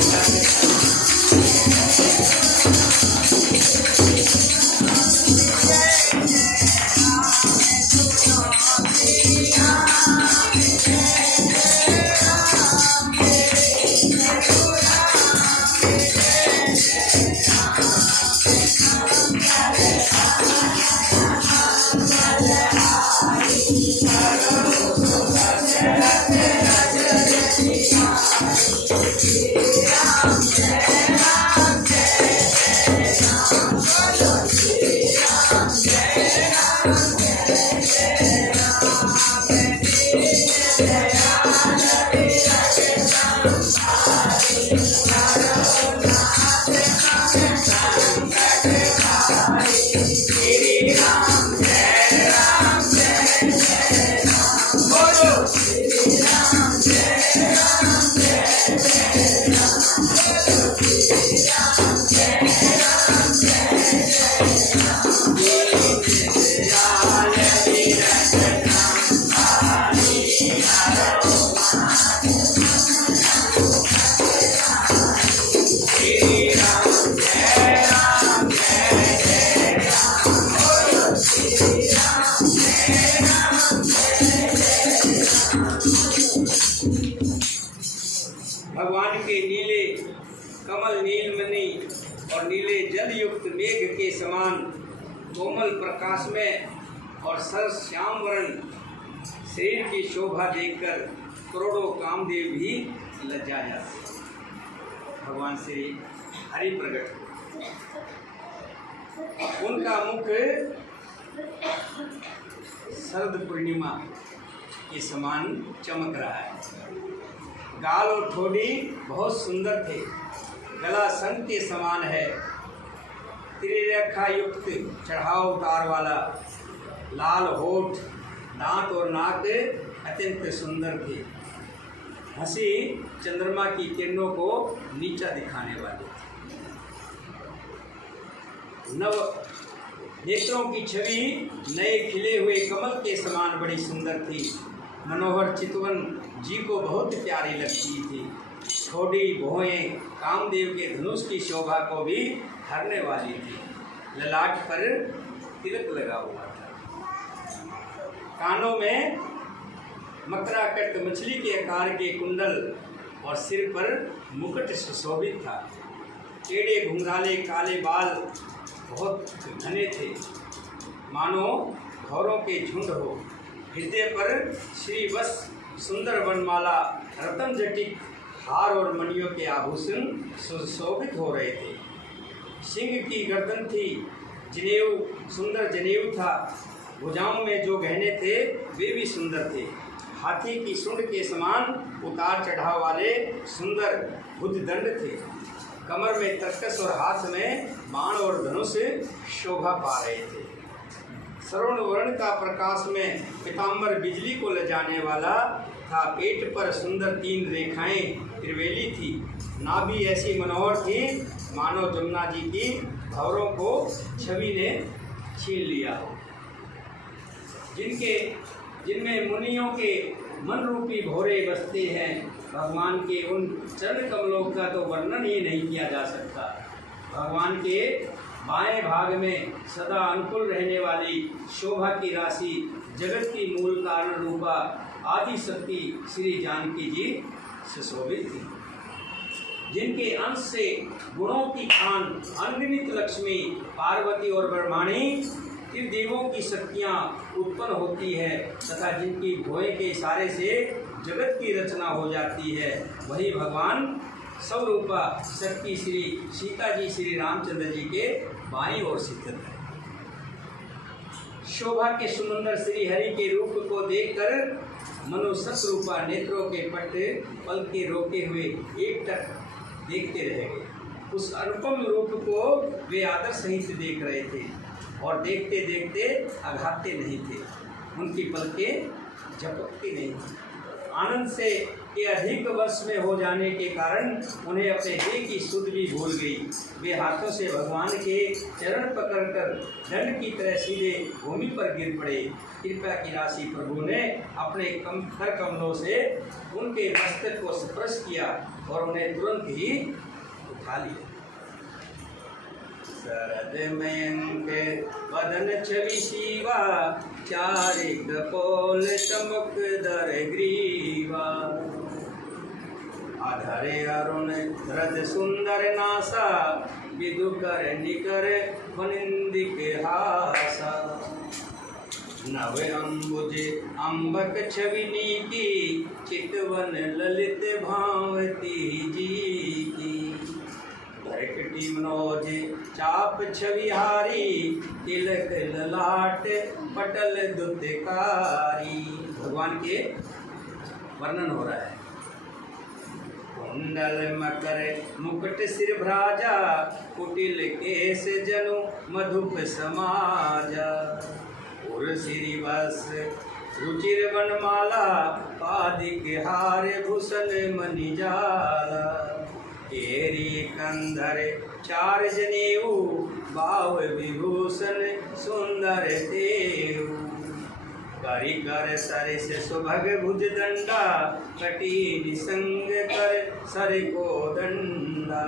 भगवान के नीले कमल नीलमणि और नीले जल युक्त मेघ के समान कोमल प्रकाश में और सर श्याम वर्ण शरीर की शोभा देखकर करोड़ों कामदेव भी लज्जा जाते। भगवान श्री हरि प्रकट उनका मुख शरद पूर्णिमा के समान चमक रहा है। गाल और ठोड़ी बहुत सुंदर थे, गला शंख के समान है, त्रिरेखा युक्त चढ़ाव उतार वाला, लाल होठ, दांत और नाक अत्यंत सुंदर थे। हंसी चंद्रमा की किरणों को नीचा दिखाने वाली थी। नव नेत्रों की छवि नए खिले हुए कमल के समान बड़ी सुंदर थी। मनोहर चितवन जी को बहुत प्यारी लगती थी। ठोड़ी भौहें कामदेव के धनुष की शोभा को भी हरने वाली थी। ललाट पर तिलक लगा हुआ था। कानों में मकराकट मछली के आकार के कुंडल और सिर पर मुकुट सुशोभित था। टेढ़े घुंघराले काले बाल बहुत घने थे, मानो घोड़ों के झुंड हो। हृदय पर श्री वस सुंदर वनमाला, रतन जटित हार और मणियों के आभूषण सुशोभित हो रहे थे। सिंह की गर्दन थी, जनेऊ सुंदर जनेऊ था। भुजाओं में जो गहने थे वे भी सुंदर थे। हाथी की सूंड के समान उतार चढ़ाव वाले सुंदर भुजदंड थे। कमर में तरकस और हाथ में बाण और धनुष शोभा पा रहे थे। श्रवण वर्ण का प्रकाश में पीताम्बर बिजली को ले जाने वाला था। पेट पर सुंदर 3 रेखाएं त्रिवेली थी। नाभि ऐसी मनोहर थी मानो जमुना जी की भंवरों को छवि ने छीन लिया हो। जिनमें मुनियों के मन रूपी भौरे बसते हैं, भगवान के उन चरण कमलों का तो वर्णन ही नहीं किया जा सकता। भगवान के बाएं भाग में सदा अनुकूल रहने वाली शोभा की राशि, जगत की मूल कारण रूपा आदि शक्ति श्री जानकी जी सुशोभित थी। जिनके अंश से गुणों की खान अनगिनत लक्ष्मी, पार्वती और ब्रह्माणी देवों की शक्तियाँ उत्पन्न होती है तथा जिनकी भुएं के इशारे से जगत की रचना हो जाती है, वही भगवान स्वरूपा शक्ति श्री सीता जी श्री रामचंद्र जी के बाईं ओर स्थित है। शोभा के सुंदर श्री हरि के रूप को देखकर मनु सतरूपा नेत्रों के पट पल के रोके हुए एकटक देखते रह गए। उस अनुपम रूप को वे आदर सहित देख रहे थे और देखते देखते अघाते नहीं थे। उनकी पलकें झपकती नहीं थी। आनंद से के अधिक वर्ष में हो जाने के कारण उन्हें अपने देह की सुध भी भूल गई। वे हाथों से भगवान के चरण पकड़कर दंड की तरह सीधे भूमि पर गिर पड़े। कृपा की राशि प्रभु ने अपने कर कमलों से उनके मस्तक को स्पर्श किया और उन्हें तुरंत ही उठा लिया। शरद मयंक वदन छवि शिवा, चारि कपोल चमक दर ग्रीवा। आधरे अरुण रद सुंदर नासा, विदुकर निकर वनिंदिक हासा। नव अम्बुज अम्बक छवि नीकी, चितवन ललित भावती जी की। प्रकटी मनोज चाप छविहारी, तिलक ललाट पटल दुतकारी। भगवान के वर्णन हो रहा है। कुंडल मकर मुकुट सिर भ्राजा, कुटिल केस जनु मधुप समाजा। उर सिरि बस रुचिर वनमाला, पादिक हार भूषण मणिजाला। केरी कंधर 4 जनेऊ, बाव विभूषण सुंदर देऊ। करि कर सरिस सुभग भुज दंडा, कटी निसंग कर सर को दंडा।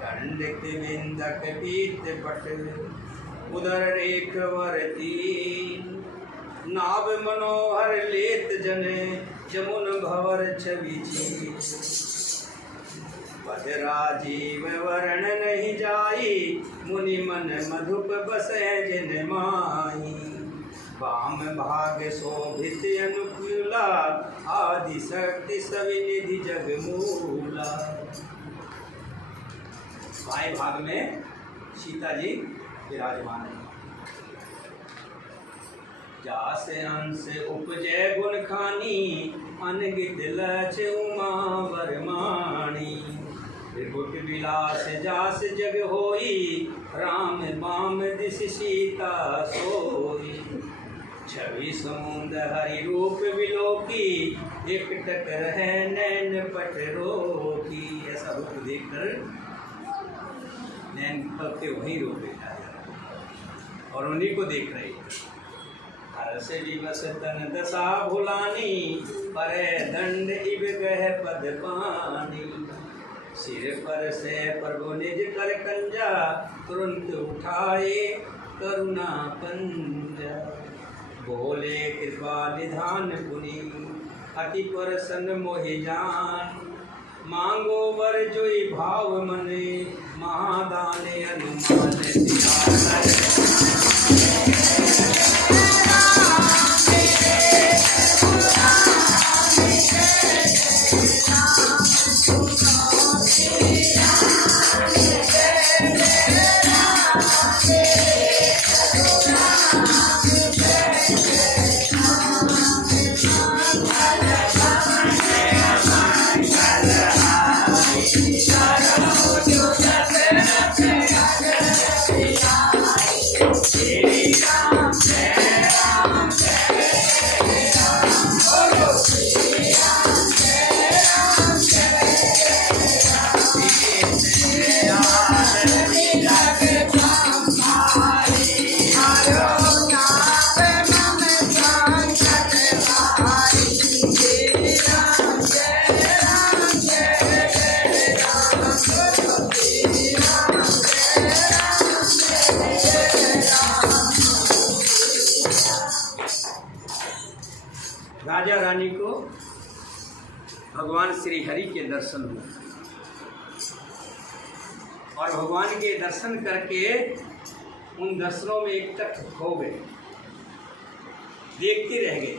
दंडित विंदक पीत पट, उदर रेख वरती। नाभ मनोहर लेत जने, जमुन भवर छवि छी। पद राजीव वरण नहीं जाई, मुनि मन मधुप बसै जिन माही। वाम भाग शोभित अनुकूला, आदि शक्ति सविनिधि जग मूला। बाएं भाग में सीता जी विराजमान है। जास अंश उपजय गुण खानी, अनगित लक्ष उमा वरमाणी। त्रिपुट विलास जास जग होई, राम बाम दिस सीता सोई। छवि समुंद हरि रूप विलोकी, एक टक रहे नैन पट रोकी। ऐसा रूप देखकर नैन पल के वहीं रोक लेता है और उन्हीं को देख रही है। हर्ष विवश तन दशा भुलानी, परे दंड इब गह पद पानी। सिर पर से प्रभु निज कर कंजा, तुरंत उठाए करुणा पंजा। बोले कृपा निधान पुनि, अति प्रसन्न मोहि जान। मांगो वर जोई भाव मने, महादान अनुमान सियार। राजा रानी को भगवान श्री हरि के दर्शन हुए और भगवान के दर्शन करके उन दर्शनों में एकटक हो गए, देखते रह गए।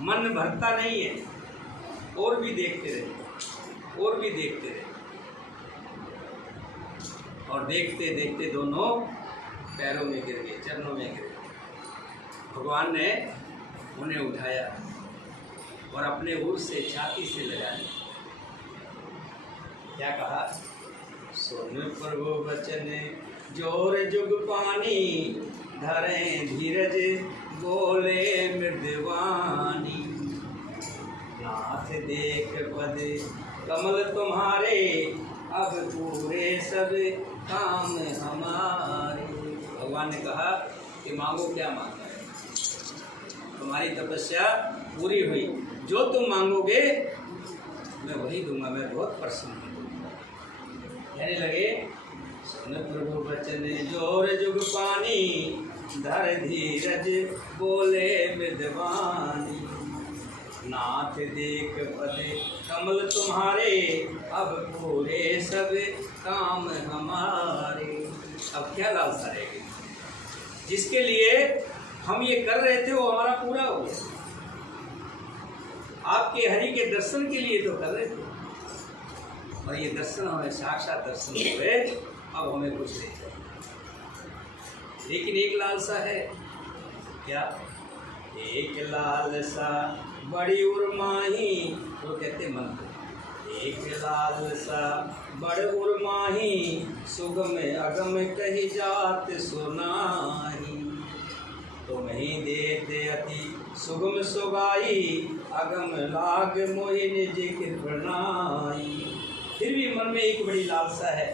मन भरता नहीं है, और भी देखते रहे, और भी देखते रहे। और देखते देखते दोनों पैरों में गिर गए, चरणों में गिर गए। भगवान ने उन्हें उठाया और अपने उर से छाती से लगाया। क्या कहा? सुन प्रभु वचन जोर जुग पानी, धरें धीरज बोले मृदवानी। नाथ देख पद कमल तुम्हारे, अब पूरे सब काम हमारे। भगवान ने कहा कि मांगो, क्या मांगना है? तुम्हारी तपस्या पूरी हुई, जो तुम मांगोगे मैं वही दूंगा, मैं बहुत प्रसन्न हूँ। कहने लगे, सुन प्रभु वचन जोर जुग पानी, धर धीरज बोले मृदवानी। नाथ देख पद कमल तुम्हारे, अब पूरे सब काम हमारे। अब क्या लालसा रहेगी? जिसके लिए हम ये कर रहे थे वो हमारा पूरा हो गया। आपके हरि के दर्शन के लिए तो कर रहे थे, और ये दर्शन हमें साक्षात दर्शन हुए। अब हमें कुछ नहीं चाहिए, लेकिन एक लालसा है। क्या? एक लालसा बड़ी उर्माही, वो कहते मन को। एक लालसा बड़ उर्माही, सुगम अगम कही जात सुनाही। तुम ही देते अति सुगम सुगाई, अगम लाग मोहि निज कृपणाई। फिर भी मन में एक बड़ी लालसा है,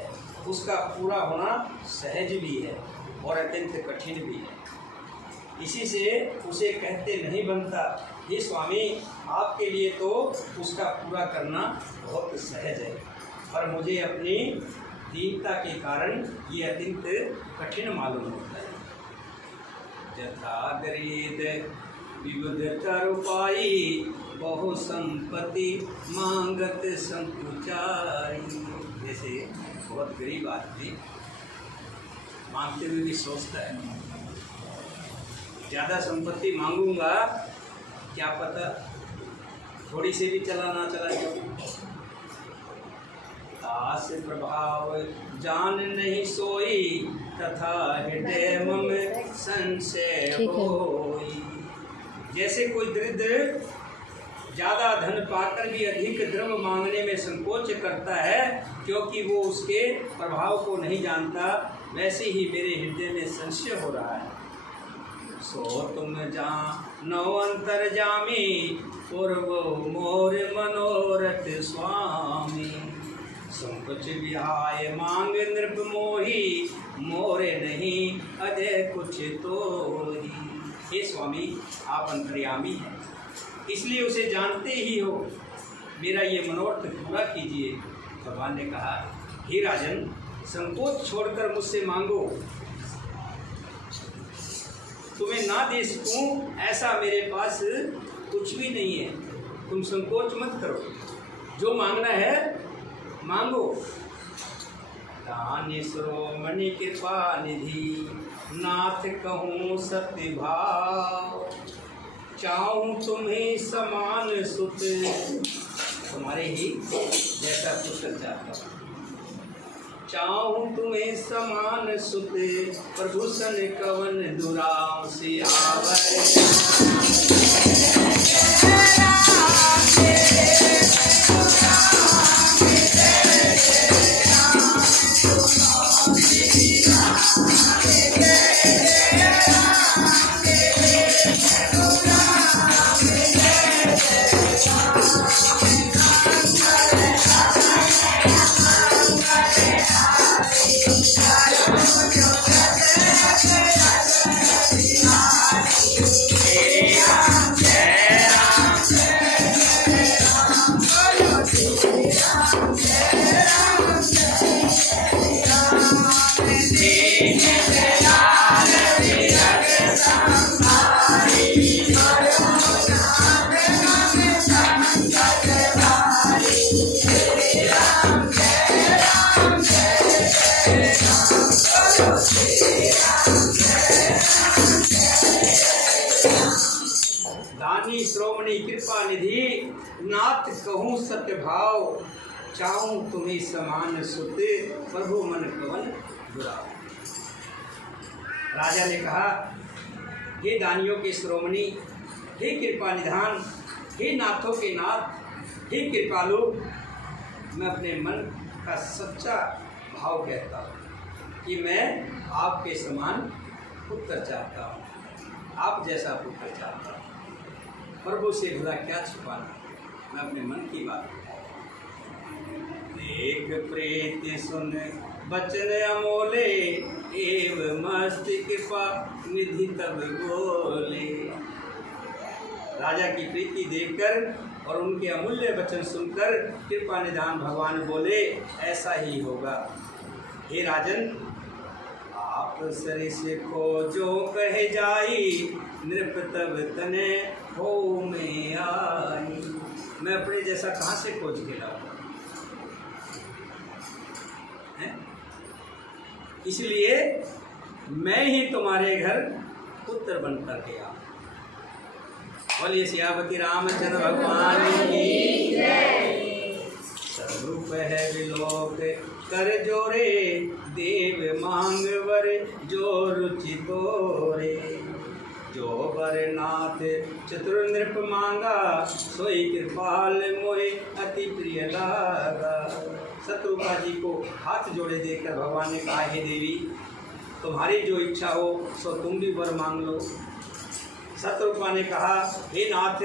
उसका पूरा होना सहज भी है और अत्यंत कठिन भी है। इसी से उसे कहते नहीं बनता। ये स्वामी, आपके लिए तो उसका पूरा करना बहुत सहज है, पर मुझे अपनी दीनता के कारण ये अत्यंत कठिन मालूम होता है। यथा गरीद विविध तरुपाई, बहु संपत्ति मांगत संकुचाई। जैसे बहुत गरीब आदमी मांगते हुए भी सोचता है, ज़्यादा संपत्ति मांगूंगा, क्या पता थोड़ी से भी चला ना चला जाए। दास प्रभाव जान नहीं सोई, तथा हृदय मम संशय होई। जैसे कोई दरिद्र ज्यादा धन पाकर भी अधिक द्रव्य मांगने में संकोच करता है क्योंकि वो उसके प्रभाव को नहीं जानता, वैसे ही मेरे हृदय में संशय हो रहा है। सो तुम जानो अंतर्जामी पूर्व मोर मनोरथ स्वामी। संकोच विहाय मांग नृप मोही, मोरे नहीं अजय कुछ तो ही। हे स्वामी, आप अंतर्यामी हैं, इसलिए उसे जानते ही हो, मेरा ये मनोरथ पूरा कीजिए। भगवान ने कहा, हे राजन, संकोच छोड़कर मुझसे मांगो, तुम्हें ना दे सकूं ऐसा मेरे पास कुछ भी नहीं है। तुम संकोच मत करो, जो मांगना है मांगो। दान श्रोमणि कृपा निधि, नाथ कहूँ सत्य भाव। चाहूँ तुम्हें समान सुत, तुम्हारे ही जैसा पुत्र चाहता हूँ। चाहूँ तुम्हें समान सुत, प्रभु सन कवन दुराव से आवै। दानी श्रोमणि कृपा निधि, नाथ कहूँ सत्य भाव। चाहूँ तुम्हें समान सुत, प्रभु मन कवन दुराव। राजा ने कहा, हे दानियों के श्रोमणि, हे कृपा निधान, हे नाथों के नाथ, हे कृपालु, मैं अपने मन का सच्चा भाव कहता हूँ कि मैं आपके समान पुत्र चाहता हूँ, आप जैसा पुत्र चाहता हूँ। प्रभु से भला क्या छुपाना, मैं अपने मन की बात देख प्रीत सुन बचन अमोले, एव मस्त कृपा निधि तब बोले। राजा की प्रीति देखकर और उनके अमूल्य वचन सुनकर कृपा निधान भगवान बोले, ऐसा ही होगा। हे राजन, आप सरिस खोजो कहे जाई, नृप तब तने हो में आई। मैं अपने जैसा कहाँ से खोज के लाऊंगा? इसलिए मैं ही तुम्हारे घर पुत्र बनकर गया। बोलिए सियापति रामचंद्र भगवान की जय। स्वरूप है विलोक कर जोरे, देव मांग वर जो रुचि तोरे। जो बरनाथ चतुर नृप मांगा, सोई कृपाल मोहे अति प्रिय लागा। शत्रुपा जी को हाथ जोड़े देखकर भगवान ने कहा, हे देवी, तुम्हारी जो इच्छा हो सो तुम भी वर मांग लो। शत्रुपा ने कहा, हे नाथ,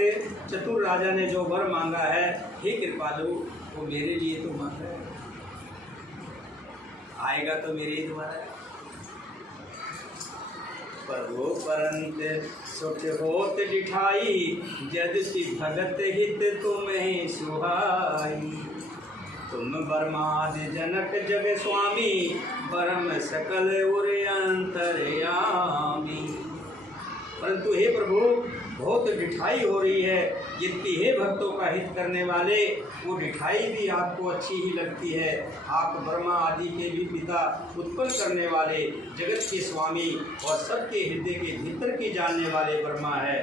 चतुर राजा ने जो वर मांगा है, हे कृपालु, वो मेरे लिए तो मांगा है, आएगा तो मेरे द्वारा। प्रभु परंत सुख होत डिठाई, यद्यपि भगत हित तुम्हें सुहाई। तुम बर्मादि जनक जग स्वामी, परम सकल उर अंतर्यामी। परंतु हे प्रभु, बहुत डिठाई हो रही है, यद्यपि हे भक्तों का हित करने वाले, वो डिठाई भी आपको अच्छी ही लगती है। आप ब्रह्मा आदि के भी पिता, उत्पन्न करने वाले, जगत के स्वामी और सबके हृदय के भीतर के जानने वाले ब्रह्मा है।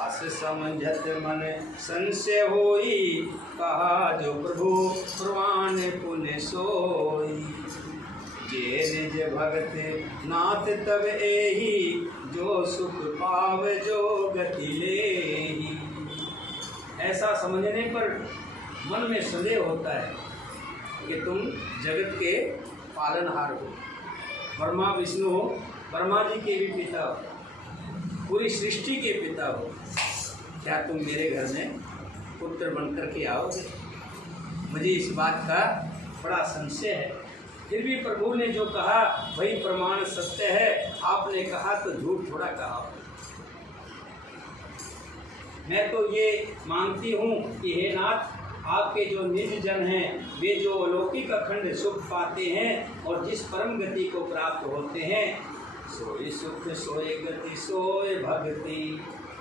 अस समझत मन संशय होई, कहा जो प्रभु प्रवान पुण्य सोई। जे निज भगत नाथ तब एही, जो सुख पाव जो गति लेही। ऐसा समझने पर मन में संदेह होता है कि तुम जगत के पालनहार हो, ब्रह्मा विष्णु हो, ब्रह्मा जी के भी पिता हो, पूरी सृष्टि के पिता हो, क्या तुम मेरे घर में पुत्र बनकर के आओगे? मुझे इस बात का बड़ा संशय है। फिर भी प्रभु ने जो कहा वही प्रमाण सत्य है, आपने कहा तो झूठ थोड़ा कहा। मैं तो ये मानती हूँ कि हे नाथ, आपके जो निज जन हैं वे जो अलौकिक अखंड सुख पाते हैं और जिस परम गति को प्राप्त होते हैं, सोई सुख सोई गति सोई भक्ति,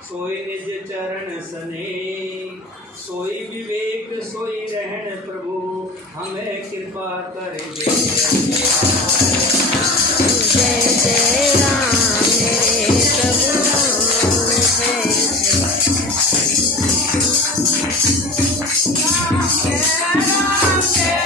सोई निज चरण सने, सोई विवेक सोई रहन प्रभु, हमें कृपा कर दे। जय जय राम मेरे प्रभु राम, जय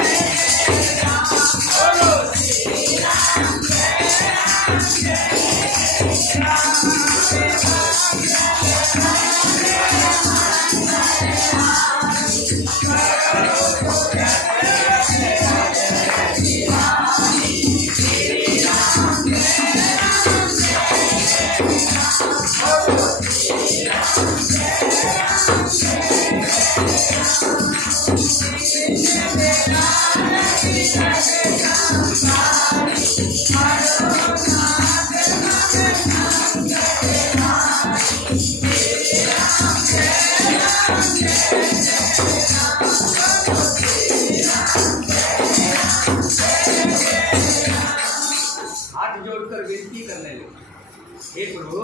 हे प्रभु,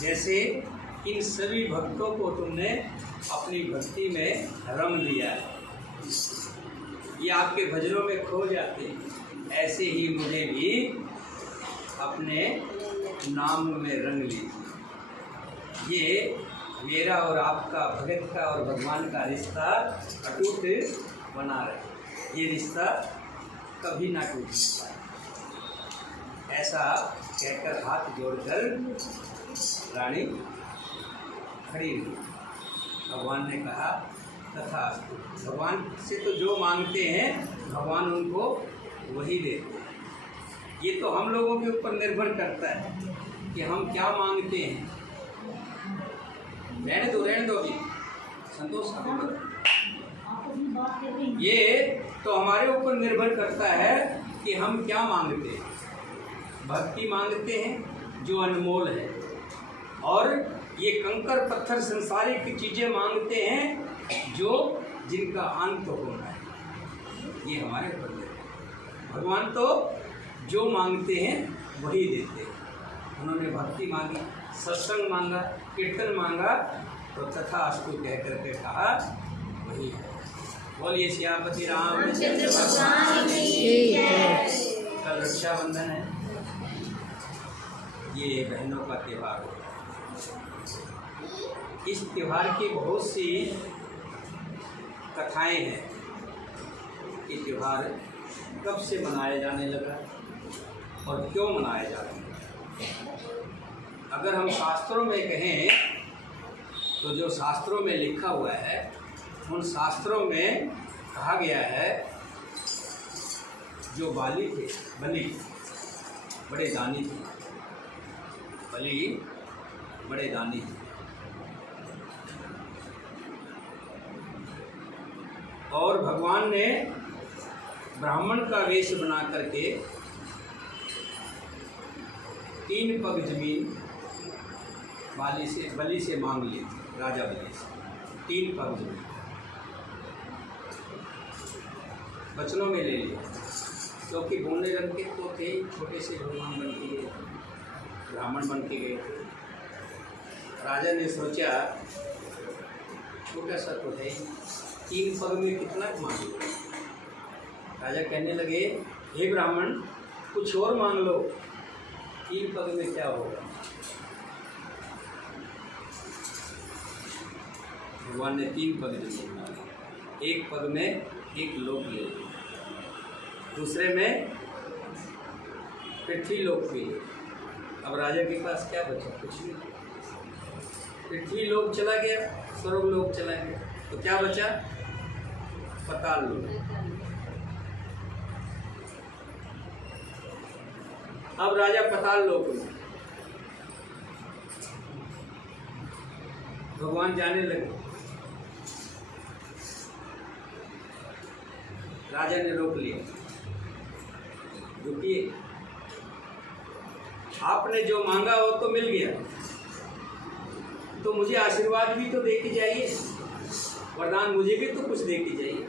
जैसे इन सभी भक्तों को तुमने अपनी भक्ति में रंग लिया, ये आपके भजनों में खो जाते हैं, ऐसे ही मुझे भी अपने नाम में रंग लीजिए। ये मेरा और आपका, भगत का और भगवान का रिश्ता अटूट बना रहे, ये रिश्ता कभी ना टूट सकता। ऐसा कहकर हाथ जोड़कर रानी खड़ी हुई। भगवान ने कहा तथास्तु। भगवान से तो जो मांगते हैं भगवान उनको वही देते हैं। ये तो हम लोगों के ऊपर निर्भर करता है कि हम क्या मांगते हैं। रहने दो अभी, संतोष। ये तो हमारे ऊपर निर्भर करता है कि हम क्या मांगते हैं। भक्ति मांगते हैं जो अनमोल है, और ये कंकर पत्थर संसारिक चीज़ें मांगते हैं जो जिनका अंत होना है। ये हमारे ऊपर है। भगवान तो जो मांगते हैं वही देते हैं। उन्होंने भक्ति मांगी, सत्संग मांगा, कीर्तन मांगा, तो तथास्तु कह करके कहा वही है। बोलिए सियापति रामचंद्र भगवान की जय। कल रक्षाबंधन है, ये बहनों का त्यौहार है। इस त्यौहार की बहुत सी कथाएं हैं। ये त्यौहार कब से मनाया जाने लगा और क्यों मनाया जाता है। अगर हम शास्त्रों में कहें तो जो शास्त्रों में लिखा हुआ है, उन शास्त्रों में कहा गया है जो बाली थे, बलि बड़े दानी थे, बलि बड़े दानी थे, और भगवान ने ब्राह्मण का वेश बना करके 3 पग जमीन बलि से मांग ली थी। राजा बलि से 3 पग जमीन बचनों में ले लिया, क्योंकि बोने रंग के तो थे, छोटे से भगवान बन के गए, ब्राह्मण बन के गए थे। राजा ने सोचा छोटा सा तो है, 3 पग में कितना मांग लो। राजा कहने लगे, हे ब्राह्मण कुछ और मांग लो, 3 पग में क्या होगा। भगवान ने 3 पग जमीन मांगी, 1 पग में 1 लोक ले लिया। दूसरे में पृथ्वीलोक भी। अब राजा के पास क्या बचा? कुछ नहीं। पृथ्वीलोक चला गया, स्वर्गलोक चला गया, तो क्या बचा? पाताल लोक। अब राजा पाताल लोक में, भगवान जाने लगे। राजा ने रोक लिया, रुकिए, आपने जो मांगा वो तो मिल गया, तो मुझे आशीर्वाद भी तो दे के जाइए, वरदान मुझे भी तो कुछ दे के जाइए।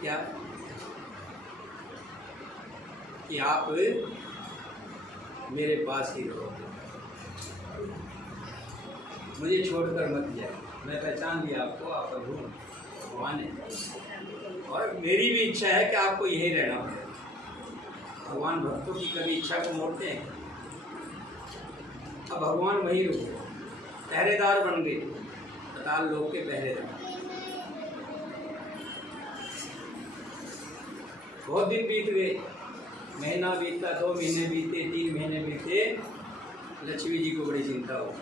क्या? कि आप मेरे पास ही रहो, मुझे छोड़कर मत जाए। मैं पहचान लिया आपको, आप प्रभु भगवान है, और मेरी भी इच्छा है कि आपको यही रहना पड़े। भगवान भक्तों की कभी इच्छा को मोड़ते हैं? अब भगवान वहीं रुके, पहरेदार बन गए, पाताल लोक के पहरेदार। बहुत दिन बीत गए, महीना बीता, 2 महीने बीते, 3 महीने बीते। लक्ष्मी जी को बड़ी चिंता हो,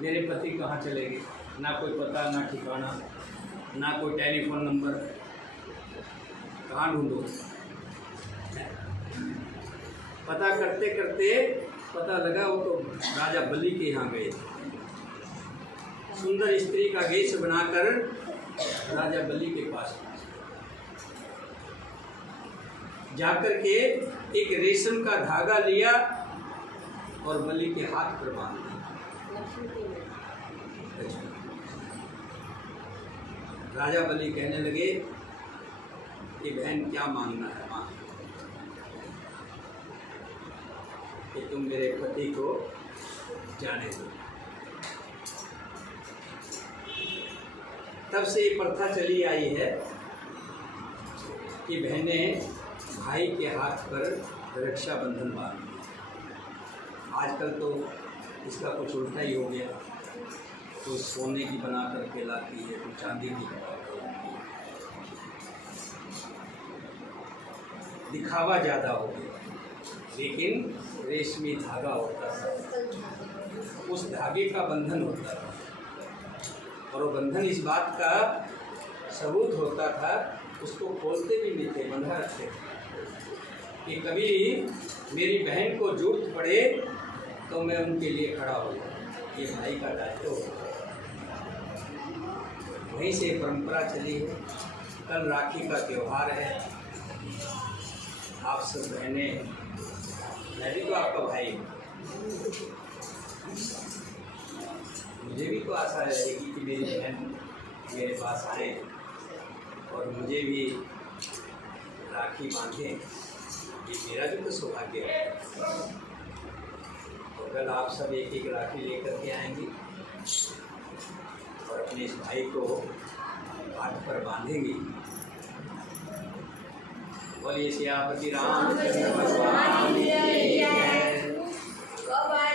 मेरे पति कहाँ चले गए? ना कोई पता, ना ठिकाना, ना कोई टेलीफोन नंबर, कहाँ ढूंढो? पता करते करते पता लगा वो तो राजा बलि के यहाँ गए। सुंदर स्त्री का वेश बनाकर राजा बलि के पास जाकर के एक रेशम का धागा लिया और बलि के हाथ पर बांध दिया। राजा बलि कहने लगे कि बहन क्या मांगना है मांग, कि तुम मेरे पति को जाने दो। तब से ये प्रथा चली आई है कि बहनें भाई के हाथ पर रक्षा बंधन बांधती। आजकल तो इसका कुछ उल्टा ही हो गया, तो सोने की बना करके लाती है, तो चांदी की बना कर लाती है। दिखावा ज़्यादा हो गया, लेकिन रेशमी धागा होता था, उस धागे का बंधन होता था, और वो बंधन इस बात का सबूत होता था, उसको खोलते भी नहीं थे, बंधा रखते थे कि कभी मेरी बहन को जरूरत पड़े तो मैं उनके लिए खड़ा हो जाऊँ। ये भाई का दायित्व होता है। वहीं से परंपरा चली है। कल राखी का त्यौहार है, आप सब बहनें, मैं भी तो आपका भाई हूँ, मुझे भी तो आशा रहेगी कि मेरी बहन मेरे पास आए और मुझे भी राखी बांधे। ये मेरा भी तो सौभाग्य है। तो कल आप सब एक एक राखी लेकर के आएंगी और अपने इस भाई को हाथ पर बांधेंगी। बोलिए सियापति रामचंद्र भगवान।